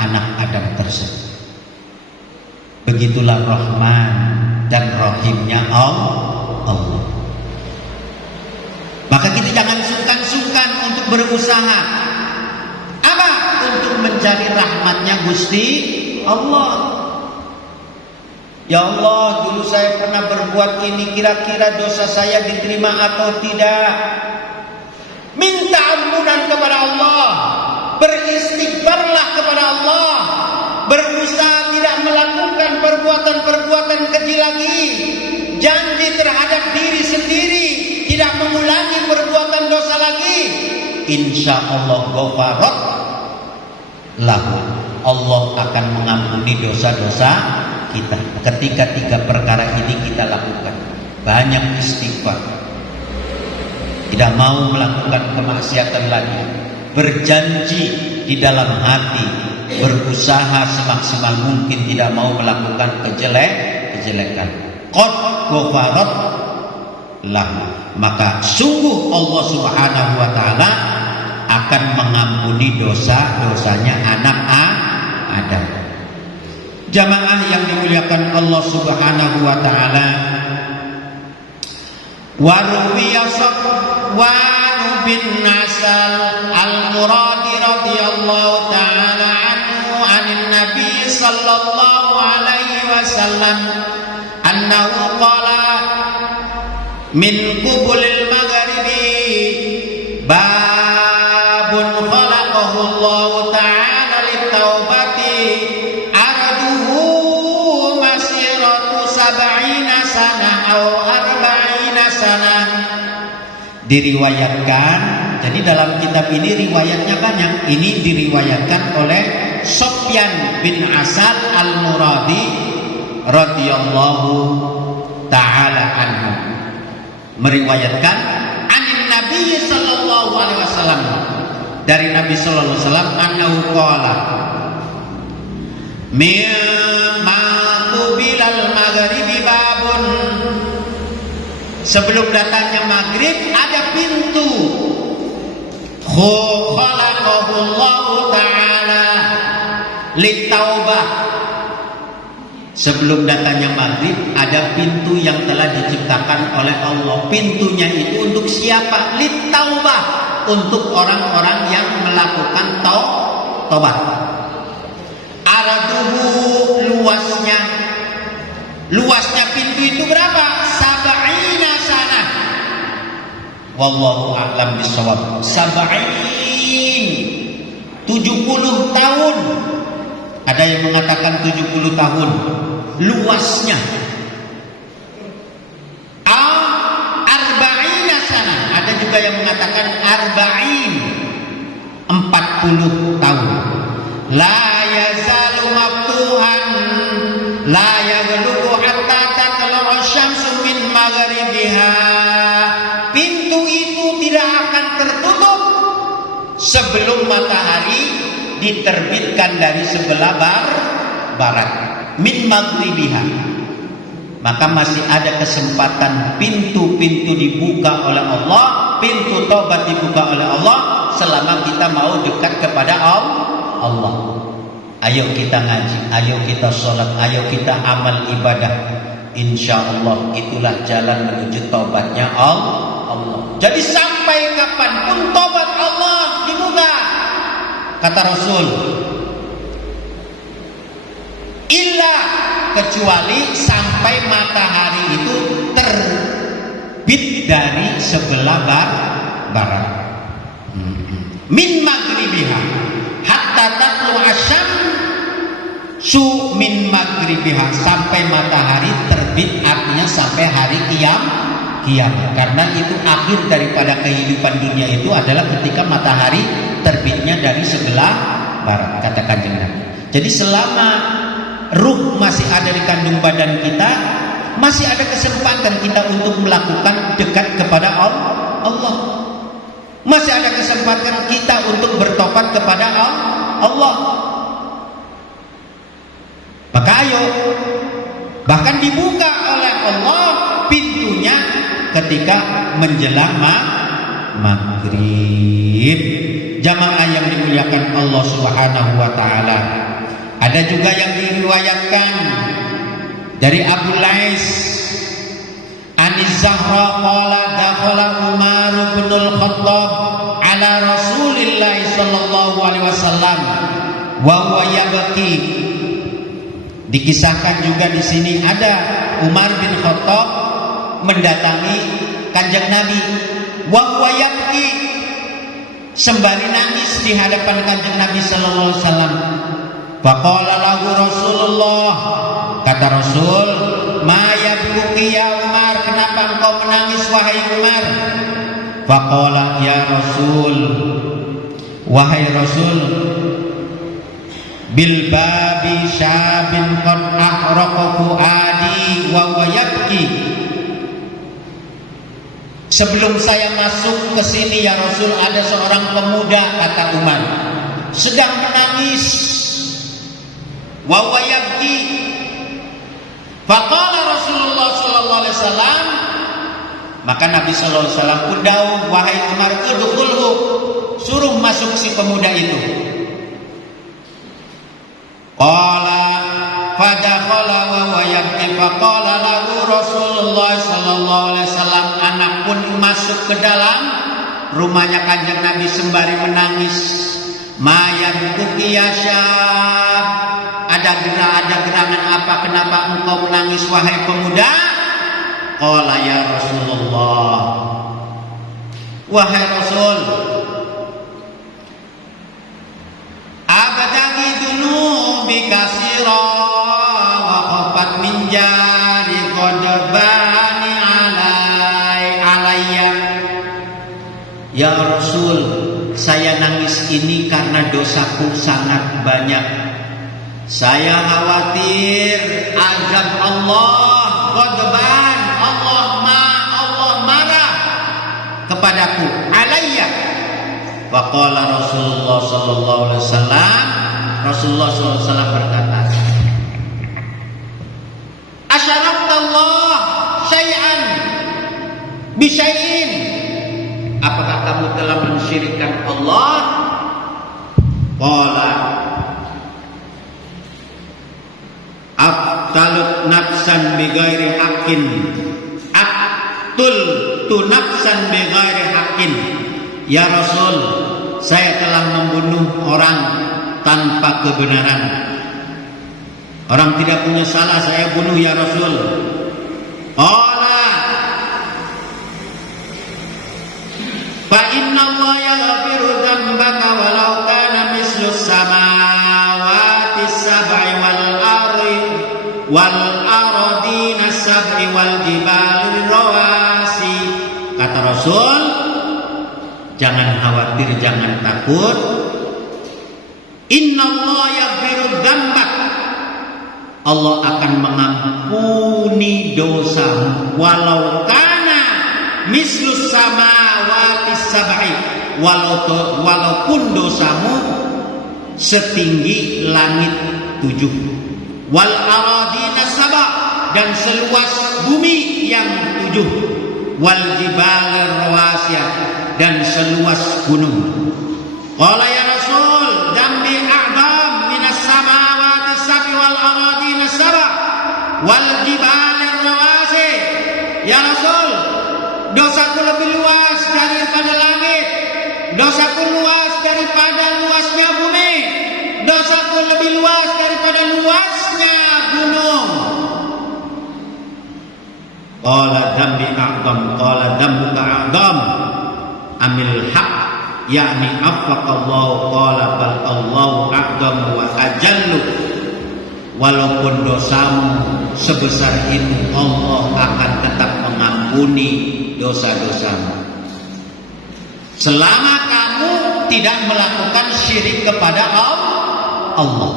anak Adam tersebut. Begitulah Rahman dan Rahimnya Allah. Maka kita jangan sungkan-sungkan untuk berusaha apa? Untuk mencari rahmatnya Gusti Allah. Ya Allah, dulu saya pernah berbuat ini, kira-kira dosa saya diterima atau tidak? Minta ampunan kepada Allah, beristighfarlah kepada Allah, berusaha tidak melakukan perbuatan-perbuatan keji lagi, janji terhadap diri sendiri, tidak mengulangi perbuatan dosa lagi. Insya Allah ghafarat lahu, Allah akan mengampuni dosa-dosa kita ketika tiga perkara ini kita lakukan. Banyak istighfar, tidak mau melakukan kemaksiatan lagi, berjanji di dalam hati, berusaha semaksimal mungkin tidak mau melakukan kejelekan. Qad ghafarat lahu, maka sungguh Allah Subhanahu wa taala akan mengampuni dosa-dosanya anak Adam. Jamaah yang dimuliakan Allah Subhanahu wa taala, wa ruwiya Safwan bin Nasal al-Muradi radhiyallahu taala anhu anin Nabi sallallahu alaihi wasallam annahu qala min qubulil maghribi babun khalaqahu Allah ta'ala litaubati araduhu masiratu sab'ina sana aw arba'ina sana diriwayatkan. Jadi dalam kitab ini riwayatnya banyak. Ini diriwayatkan oleh Sufyan bin Asad Al-Muradi radhiyallahu taala anhu, meriwayatkan anin Nabi sallallahu alaihi wasallam, dari Nabi sallallahu alaihi wasallam, annahu qala mimma qubilal maghribi babun, sebelum datangnya maghrib ada pintu, khalaqahullahu ta'ala litaubah, sebelum datangnya maghrib ada pintu yang telah diciptakan oleh Allah. Pintunya itu untuk siapa? Litaubah, untuk orang-orang yang melakukan taubat. Araduhu, luasnya pintu itu berapa? Sab'ina sanah. Wallahu a'lam bishawab. 70 tahun. Ada yang mengatakan 70 tahun luasnya. Arba'ina sanah. Ada juga yang mengatakan 40 tahun. La yazalu maftuhan la yaghlubu hatta tatlu'a syamsu min maghribiha. Pintu itu tidak akan tertutup sebelum matahari diterbitkan dari sebelah barat, min maghribiha. Maka masih ada kesempatan pintu-pintu dibuka oleh Allah, pintu taubat dibuka oleh Allah, selama kita mau dekat kepada Allah. Ayo kita ngaji, ayo kita sholat, ayo kita amal ibadah. Insya Allah itulah jalan menuju taubatnya Allah. Jadi sampai kapanpun taubat Allah dibuka. Kata Rasul, illa, kecuali sampai matahari itu terbit dari sebelah barat. Min maghribiha hatta tatlu asyamsu min maghribiha, sampai matahari terbit, artinya sampai hari kiamat. Karena itu akhir daripada kehidupan dunia itu adalah ketika matahari terbitnya dari sebelah barat, kata Kanjeng Nabi. Jadi selama ruh masih ada di kandung badan kita, masih ada kesempatan kita untuk melakukan dekat kepada Allah. Masih ada kesempatan kita untuk bertobat kepada Allah. Maka ayo, bahkan dibuka oleh Allah pintunya ketika menjelang maghrib. Jamaah yang dimuliakan Allah Subhanahu wa taala. Ada juga yang diriwayatkan dari Abu Lais Anis Zahra qala dakhala Umar bin al-Khattab ala Rasulillah sallallahu alaihi wasallam wa huwa yabki. Dikisahkan juga di sini ada Umar bin Khattab mendatangi Kanjeng Nabi wa huwa yabki, sembari nangis di hadapan Kanjeng Nabi sallallahu alaihi wasallam. Faqala lahu Rasulullah, kata Rasul, ma yabkuki ya Umar, kenapa engkau menangis wahai Umar? Faqala ya Rasul, wahai Rasul, bil babi syabin qad ahraqa fuadi wa huwa yabki. Sebelum saya masuk ke sini ya Rasul, ada seorang pemuda, kata Umar, sedang menangis. Wa huwa yabki. Faqala Rasulullah sallallahu alaihi wasallam, maka Nabi sallallahu alaihi wasallam pun dawuh, wahai Umar, udkhulhu, suruh masuk si pemuda itu. Qala fadakhala wa huwa yabki, faqala lahu Rasulullah sallallahu alaihi wasallam, anak pun masuk ke dalam rumahnya Kanjeng Nabi sembari menangis. Ma yabkuki ya syab, ada gerangan apa, kenapa engkau menangis wahai pemuda? Qala ya Rasulullah, wahai Rasul, abadagi dunubi kasira wa khafat min jari qadbani alayya. saya nangis ini karena dosaku sangat banyak. Saya khawatir azab Allah, ghadban, Allah marah kepadaku, alayya. Wa qala Rasulullah sallallahu alaihi wasallam, Rasulullah sallallahu alaihi wasallam berkata, asyaraftallah syai'an bi syai'in. Apakah kamu telah mensyirikkan Allah? Qala aqtalut nafsan bighairi haqqin, aqtul tu nafsan bighairi haqqin. Ya Rasul, saya telah membunuh orang tanpa kebenaran. Orang tidak punya salah saya bunuh ya Rasul. Qala fa inna Allah yaghfiru dzambaka walau kana mislus samawati sab'i wal ardina sab'i wal jibali rawasi. Kata Rasul, jangan khawatir, jangan takut. Innallaha yaghfiru dzambak, Allah akan mengampuni dosamu walau kana mislus samawati sab'i, walaupun dosamu setinggi langit 7, wal aradina sab'a, dan seluas bumi yang 7, wal jibalir rawasiyah, dan seluas gunung. Qala ya Rasul, dambi a'dam minas samawati sab'i wal aradina sab'a wal jibalir rawasi. Ya Rasul, dosaku lebih luas daripada langit, dosaku luas daripada luasnya bumi, dosaku lebih luas daripada luasnya gunung. Qala dambi a'dam, qala dambuka a'dam amil haq, yakni affaqallahu, qala bal Allahu a'dam wa ajallu. Walaupun dosamu sebesar itu, Allah akan tetap mengampuni dosa-dosamu selama kamu tidak melakukan syirik kepada Allah.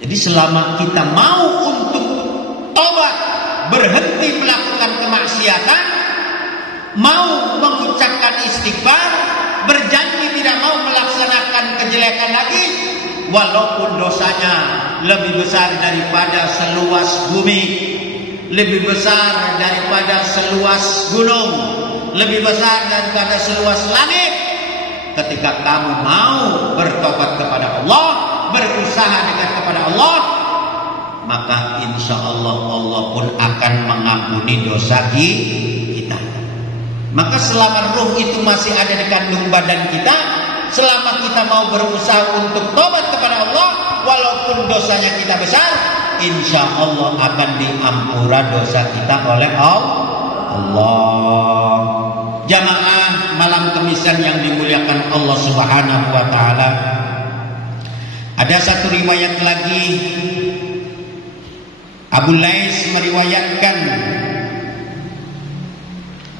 Jadi selama kita mau untuk tobat, berhenti melakukan kemaksiatan, mau mengucapkan istighfar, berjanji tidak mau melaksanakan kejelekan lagi, walaupun dosanya lebih besar daripada seluas bumi, lebih besar daripada seluas gunung, lebih besar daripada seluas langit, ketika kamu mau bertobat kepada Allah, berusaha dekat kepada Allah, maka insya Allah Allah pun akan mengampuni dosa kita. Maka selama ruh itu masih ada di kandung badan kita, selama kita mau berusaha untuk tobat kepada Allah, walaupun dosanya kita besar, insya Allah akan diampura dosa kita oleh Allah. Jamaah malam Kemisan yang dimuliakan Allah Subhanahu wa taala. Ada satu riwayat lagi, Abu Lais meriwayatkan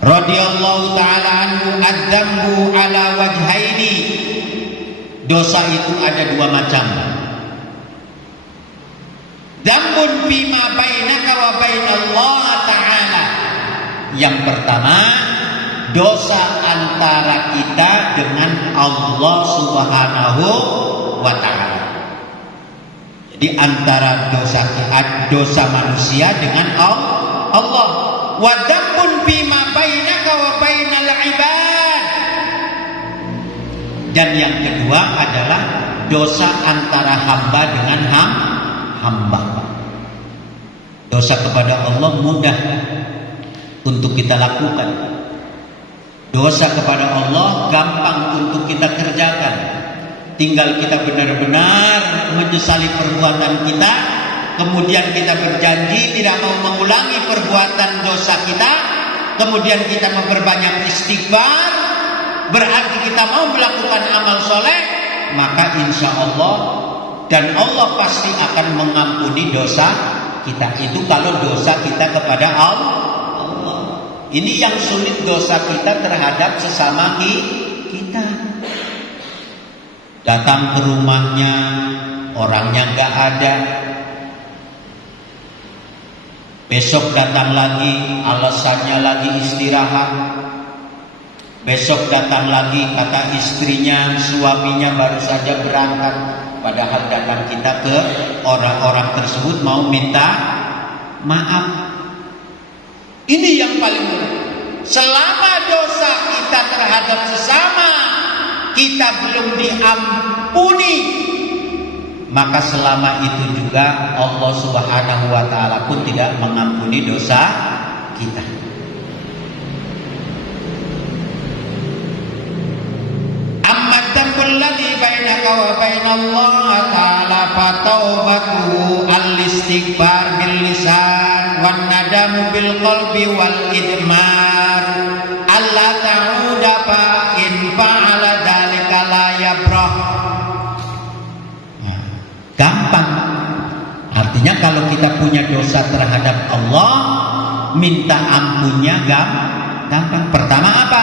radhiyallahu taala anhu, adzambu ala wajhaini, dosa itu ada dua macam. Dzambun bima bainaka wa bainallah taala. Yang pertama, dosa antara kita dengan Allah Subhanahu wa taala. Jadi antara dosa manusia dengan Allah. Wa dzambun bima bainaka wa bainal ibad. Dan yang kedua adalah dosa antara hamba dengan hamba. Dosa kepada Allah mudah untuk kita lakukan. Dosa kepada Allah gampang untuk kita kerjakan. Tinggal kita benar-benar menyesali perbuatan kita, kemudian kita berjanji tidak mau mengulangi perbuatan dosa kita, kemudian kita memperbanyak istighfar, berarti kita mau melakukan amal soleh, maka insya Allah dan Allah pasti akan mengampuni dosa kita. Itu kalau dosa kita kepada Allah. Ini yang sulit, dosa kita terhadap sesama kita. kita. Datang ke rumahnya, orangnya nggak ada. Besok datang lagi, alasannya lagi istirahat. Besok datang lagi, kata istrinya, suaminya baru saja berangkat. Padahal datang kita ke orang-orang tersebut mau minta maaf. Ini yang paling berat. Selama dosa kita terhadap sesama kita belum diampuni, maka selama itu juga Allah Subhanahu wa ta'ala pun tidak mengampuni dosa kita. Amma dzambul ladzi bainaka wa bainallah ta'ala fataubatuhu al-istighfar bil lisan wan nadamu bil qalbi wal idmar alla ta'uda fa in fa'ala dzalika la yabrah. Gampang. Artinya kalau kita punya dosa terhadap Allah, minta ampunnya gampang. Pertama apa?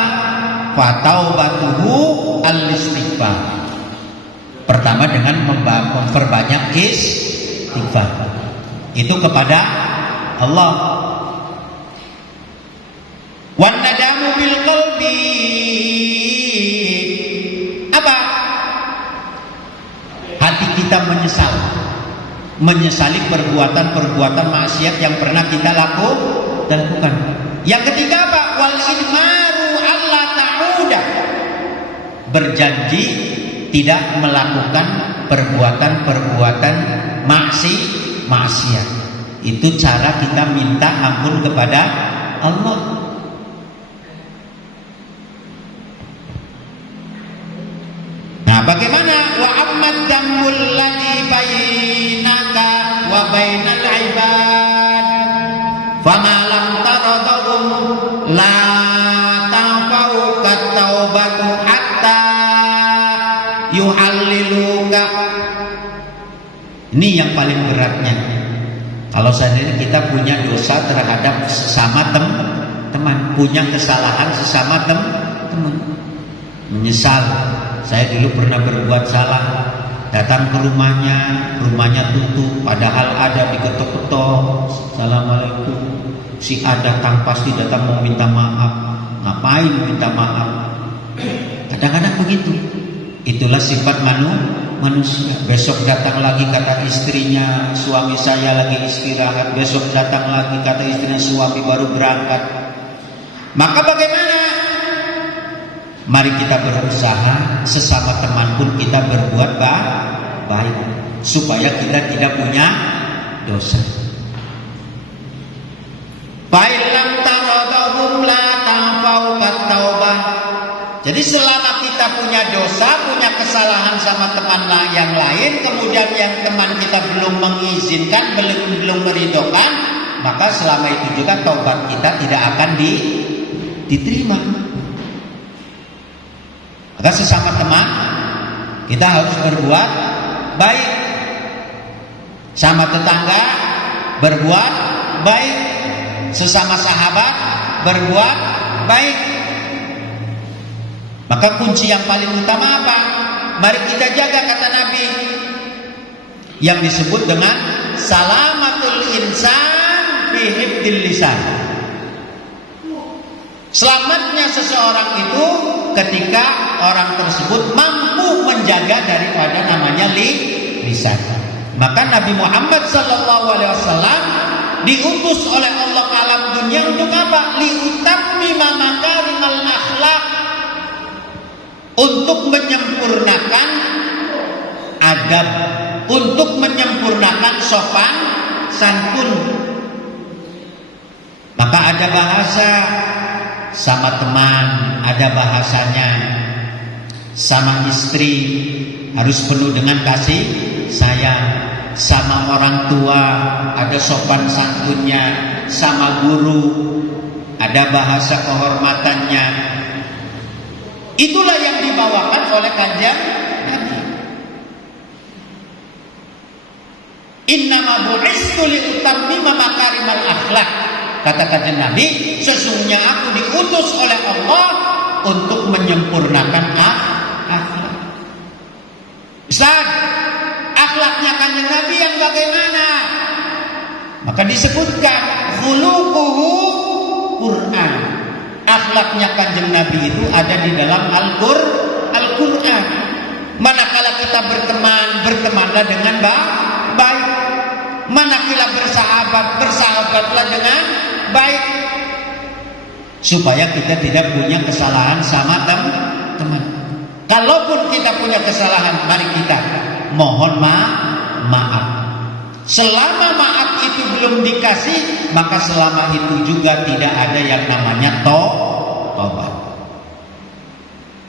Fataubatuhu al-istighfar. Pertama dengan memperbanyak istighfar. Itu kepada Allah. Wan nadamu bil qalbi. Apa? Hati kita menyesali perbuatan-perbuatan maksiat yang pernah kita lakukan. Yang ketiga apa? Wal idmaru alla ta'uda. Berjanji tidak melakukan perbuatan-perbuatan maksiat. Itu cara kita minta ampun kepada Allah. Nah, bagaimana? Wa ammad dzambul ladzi bainaka wa bainal ibad fama lam taradhum la tanfa'uka taubatu hatta yuhalliluka. Ini yang paling beratnya. Kalau seandainya kita punya dosa terhadap sesama teman, punya kesalahan sesama teman, menyesal. Saya dulu pernah berbuat salah, datang ke rumahnya tutup, padahal ada diketok-ketok. Assalamualaikum. Si A datang, pasti datang mau minta maaf. Ngapain minta maaf? Kadang-kadang begitu. Itulah sifat manusia. Besok datang lagi, kata istrinya, suami saya lagi istirahat. Besok datang lagi, kata istrinya, suami baru berangkat. Maka bagaimana? Mari kita berusaha, sesama teman pun kita berbuat baik, supaya kita tidak punya dosa. Fa'ilam taradahum la tanfa'uka taubah. Jadi selama kita punya dosa, punya kesalahan sama teman yang lain, kemudian yang teman kita belum mengizinkan, belum meridhokan, maka selama itu juga taubat kita tidak akan diterima. Maka sesama teman kita harus berbuat baik. Sama tetangga berbuat baik. Sesama sahabat berbuat baik. Maka kunci yang paling utama apa? Mari kita jaga, kata Nabi, yang disebut dengan salamatul insan fi hifdzil lisan. Selamatnya seseorang itu ketika orang tersebut mampu menjaga daripada namanya lisan. Maka Nabi Muhammad SAW diutus oleh Allah ke alam dunia untuk apa? Liutammima makarimal akhlak, untuk menyempurnakan adab, untuk menyempurnakan sopan santun. Maka ada bahasa sama teman, ada bahasanya. Sama istri harus penuh dengan kasih sayang. Sama orang tua ada sopan santunnya. Sama guru ada bahasa kehormatannya. Itulah yang dibawakan oleh kanjeng Nabi. Innama bu'istu liutammima makarimal akhlak. Kata kanjeng Nabi, sesungguhnya aku diutus oleh Allah untuk menyempurnakan akhlak. Ustaz, akhlaknya kanjeng Nabi yang bagaimana? Maka disebutkan khuluquhu Quran. Akhlaknya kanjeng Nabi itu ada di dalam Al-Quran. Manakala kita bertemanlah dengan baik. Manakala bersahabatlah dengan baik. Supaya kita tidak punya kesalahan sama teman. Kalaupun kita punya kesalahan, mari kita mohon maaf. Selama maaf itu belum dikasih, maka selama itu juga tidak ada yang namanya tobat.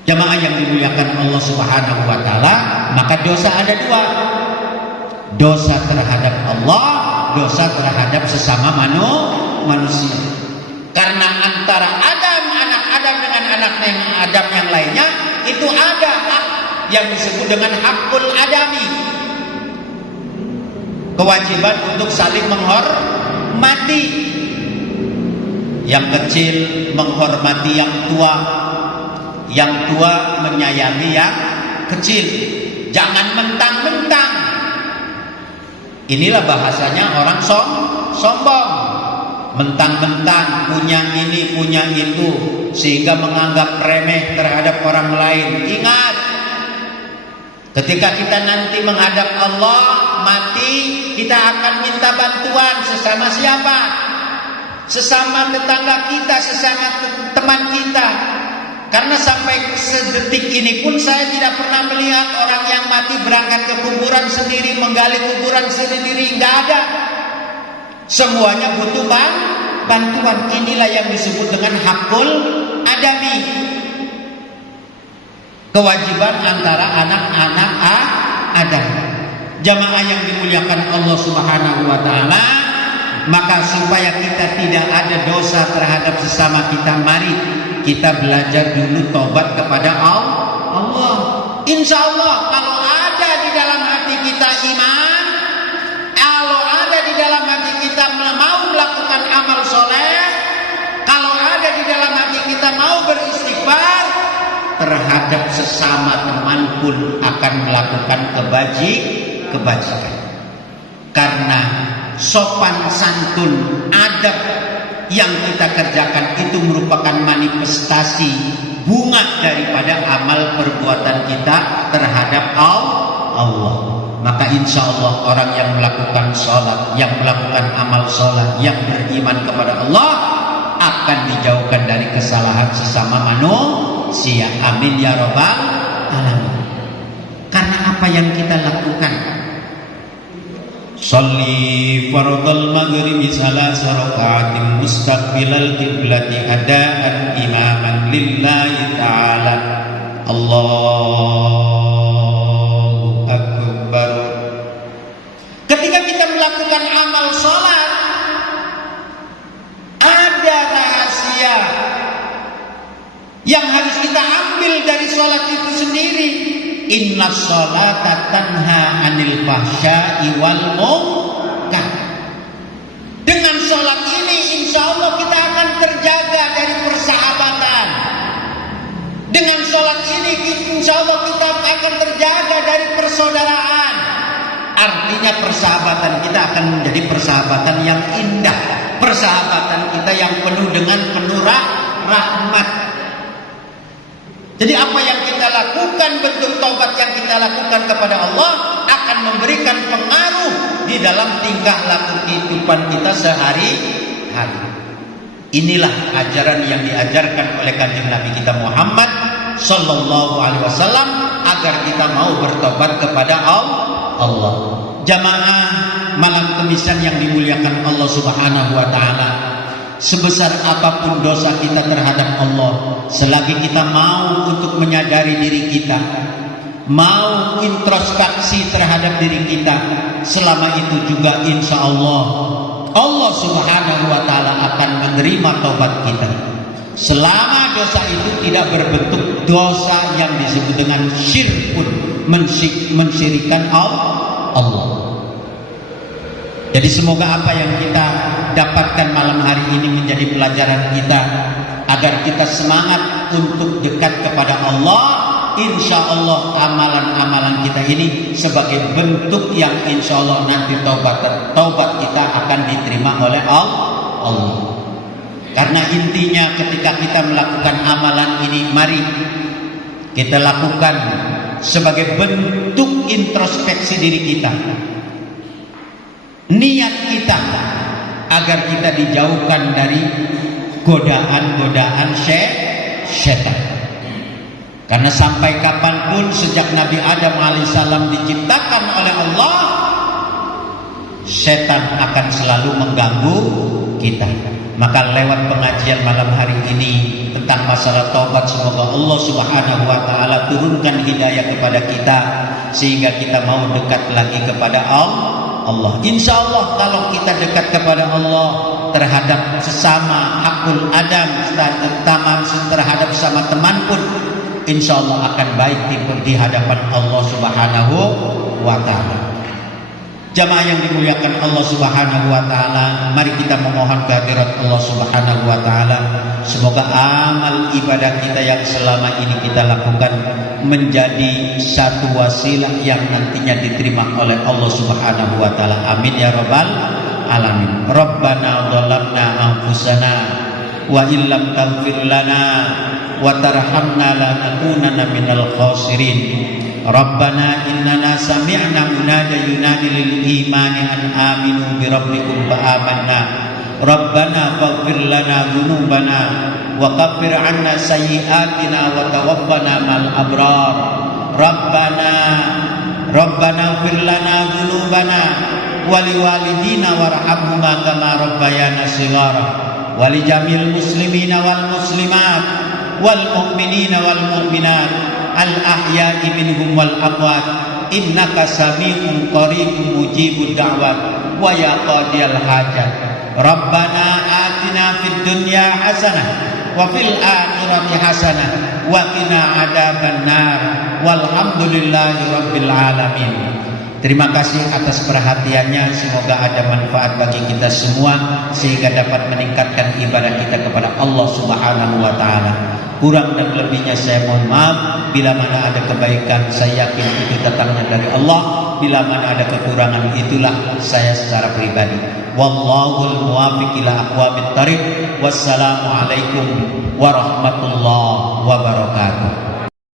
Jamaah yang dimuliakan Allah Subhanahu wa taala, maka dosa ada dua. Dosa terhadap Allah, dosa terhadap sesama manusia. Karena antara anak Adam dengan anak Adam yang lainnya itu ada hak yang disebut dengan hakul adami. Kewajiban untuk saling menghormati. Yang kecil menghormati yang tua menyayangi yang kecil. Jangan mentang-mentang. Inilah bahasanya orang sombong. Mentang-mentang punya ini, punya itu, sehingga menganggap remeh terhadap orang lain. Ingat, ketika kita nanti menghadap Allah, mati, kita akan minta bantuan sesama siapa? Sesama tetangga kita, sesama teman kita. Karena sampai sedetik ini pun saya tidak pernah melihat orang yang mati berangkat ke kuburan sendiri, menggali kuburan sendiri, enggak ada. Semuanya butuh bantuan. Inilah yang disebut dengan hakul adami. Kewajiban antara anak-anak Adam. Jamaah yang dimuliakan Allah Subhanahu wa taala, maka supaya kita tidak ada dosa terhadap sesama kita, mari kita belajar dulu tobat kepada Allah. Insya Allah kalau ada di dalam hati kita iman, kalau ada di dalam hati kita mau melakukan amal soleh, kalau ada di dalam hati kita mau beristighfar, terhadap sesama teman pun akan melakukan kebajikan. Karena sopan santun, adab yang kita kerjakan itu merupakan manifestasi bunga daripada amal perbuatan kita terhadap Allah. Maka insya Allah orang yang melakukan sholat, yang melakukan amal sholat, yang beriman kepada Allah akan dijauhkan dari kesalahan sesama manusia. Amin ya rabbal alamin. Karena apa yang kita lakukan? Sholli fardhal maghribi salasa raka'atin mustaqbilal qiblati adaan imaman lillahi ta'ala. Allahu akbar. Ketika kita melakukan amal sholat, ada rahasia yang harus kita ambil dari sholat itu sendiri. Inna sholata tanha anil fahsya'i wal munkar. Dengan sholat ini insya Allah kita akan terjaga dari persahabatan. Dengan sholat ini insya Allah kita akan terjaga dari persaudaraan. Artinya persahabatan kita akan menjadi persahabatan yang indah, persahabatan kita yang penuh dengan penuh rahmat. Jadi apa yang kita lakukan, bentuk taubat yang kita lakukan kepada Allah akan memberikan pengaruh di dalam tingkah laku kehidupan kita sehari-hari. Inilah ajaran yang diajarkan oleh kanjeng Nabi kita Muhammad Sallallahu Alaihi Wasallam agar kita mau bertobat kepada Allah. Jamaah malam Kemisan yang dimuliakan Allah Subhanahu Wa Taala, sebesar apapun dosa kita terhadap Allah, selagi kita mau untuk menyadari diri kita, mau introspeksi terhadap diri kita, selama itu juga insya Allah Allah Subhanahu wa ta'ala akan menerima taubat kita. Selama dosa itu tidak berbentuk dosa yang disebut dengan syirkun, mensyirikan Allah. Jadi semoga apa yang kita dapatkan malam hari ini menjadi pelajaran kita agar kita semangat untuk dekat kepada Allah. Insya Allah amalan-amalan kita ini sebagai bentuk yang insya Allah nanti taubat kita akan diterima oleh Allah. Karena intinya ketika kita melakukan amalan ini, mari kita lakukan sebagai bentuk introspeksi diri kita, niat kita agar kita dijauhkan dari godaan-godaan syaitan. Karena sampai kapanpun sejak Nabi Adam alaihissalam diciptakan oleh Allah, setan akan selalu mengganggu kita. Maka lewat pengajian malam hari ini tentang masalah taubat, semoga Allah Subhanahu wa taala turunkan hidayah kepada kita sehingga kita mau dekat lagi kepada Allah. Insya Allah kalau kita dekat kepada Allah terhadap sesama hakul adam, terhadap sama teman pun insya Allah akan baik di hadapan Allah Subhanahu wa ta'ala. Jamaah yang dimuliakan Allah Subhanahu wa ta'ala, mari kita memohon kehadirat Allah Subhanahu wa ta'ala. Semoga amal ibadah kita yang selama ini kita lakukan menjadi satu wasilah yang nantinya diterima oleh Allah Subhanahu wa ta'ala. Amin ya rabbal alamin. Rabbana dhalamna anfusana wa illam taghfir lana wa tarhamna lanakunanna minal khasirin. Rabbana innana sami'na munada yunadi lil imani an aminu bi rabbikum fa amanna. Rabbana faghfir lana dhunubana wa kaffir 'anna sayyi'atina wa tawaffana mal abrar. Rabbana ighfir lana dhunubana wa liwalidina warhamhuma kama rabbayana shighara wa li jamil muslimina wal muslimat wal mu'minina wal mu'minat al ahya'i minhum wal amwat innaka sami'un qaribun mujibud da'wat wa ya qadiyal hajat. Rabbana atina fid dunya hasanah wa fil akhirati hasanah wa qina adzabannar walhamdulillahi rabbil alamin. Terima kasih atas perhatiannya. Semoga ada manfaat bagi kita semua sehingga dapat meningkatkan ibadah kita kepada Allah Subhanahu wa taala. Kurang dan lebihnya saya mohon maaf. Bila mana ada kebaikan saya yakin itu datangnya dari Allah. Bila mana ada kekurangan itulah saya secara pribadi. Wallahul muwaffiq ila aqwamit thariq. Wassalamualaikum warahmatullahi wabarakatuh.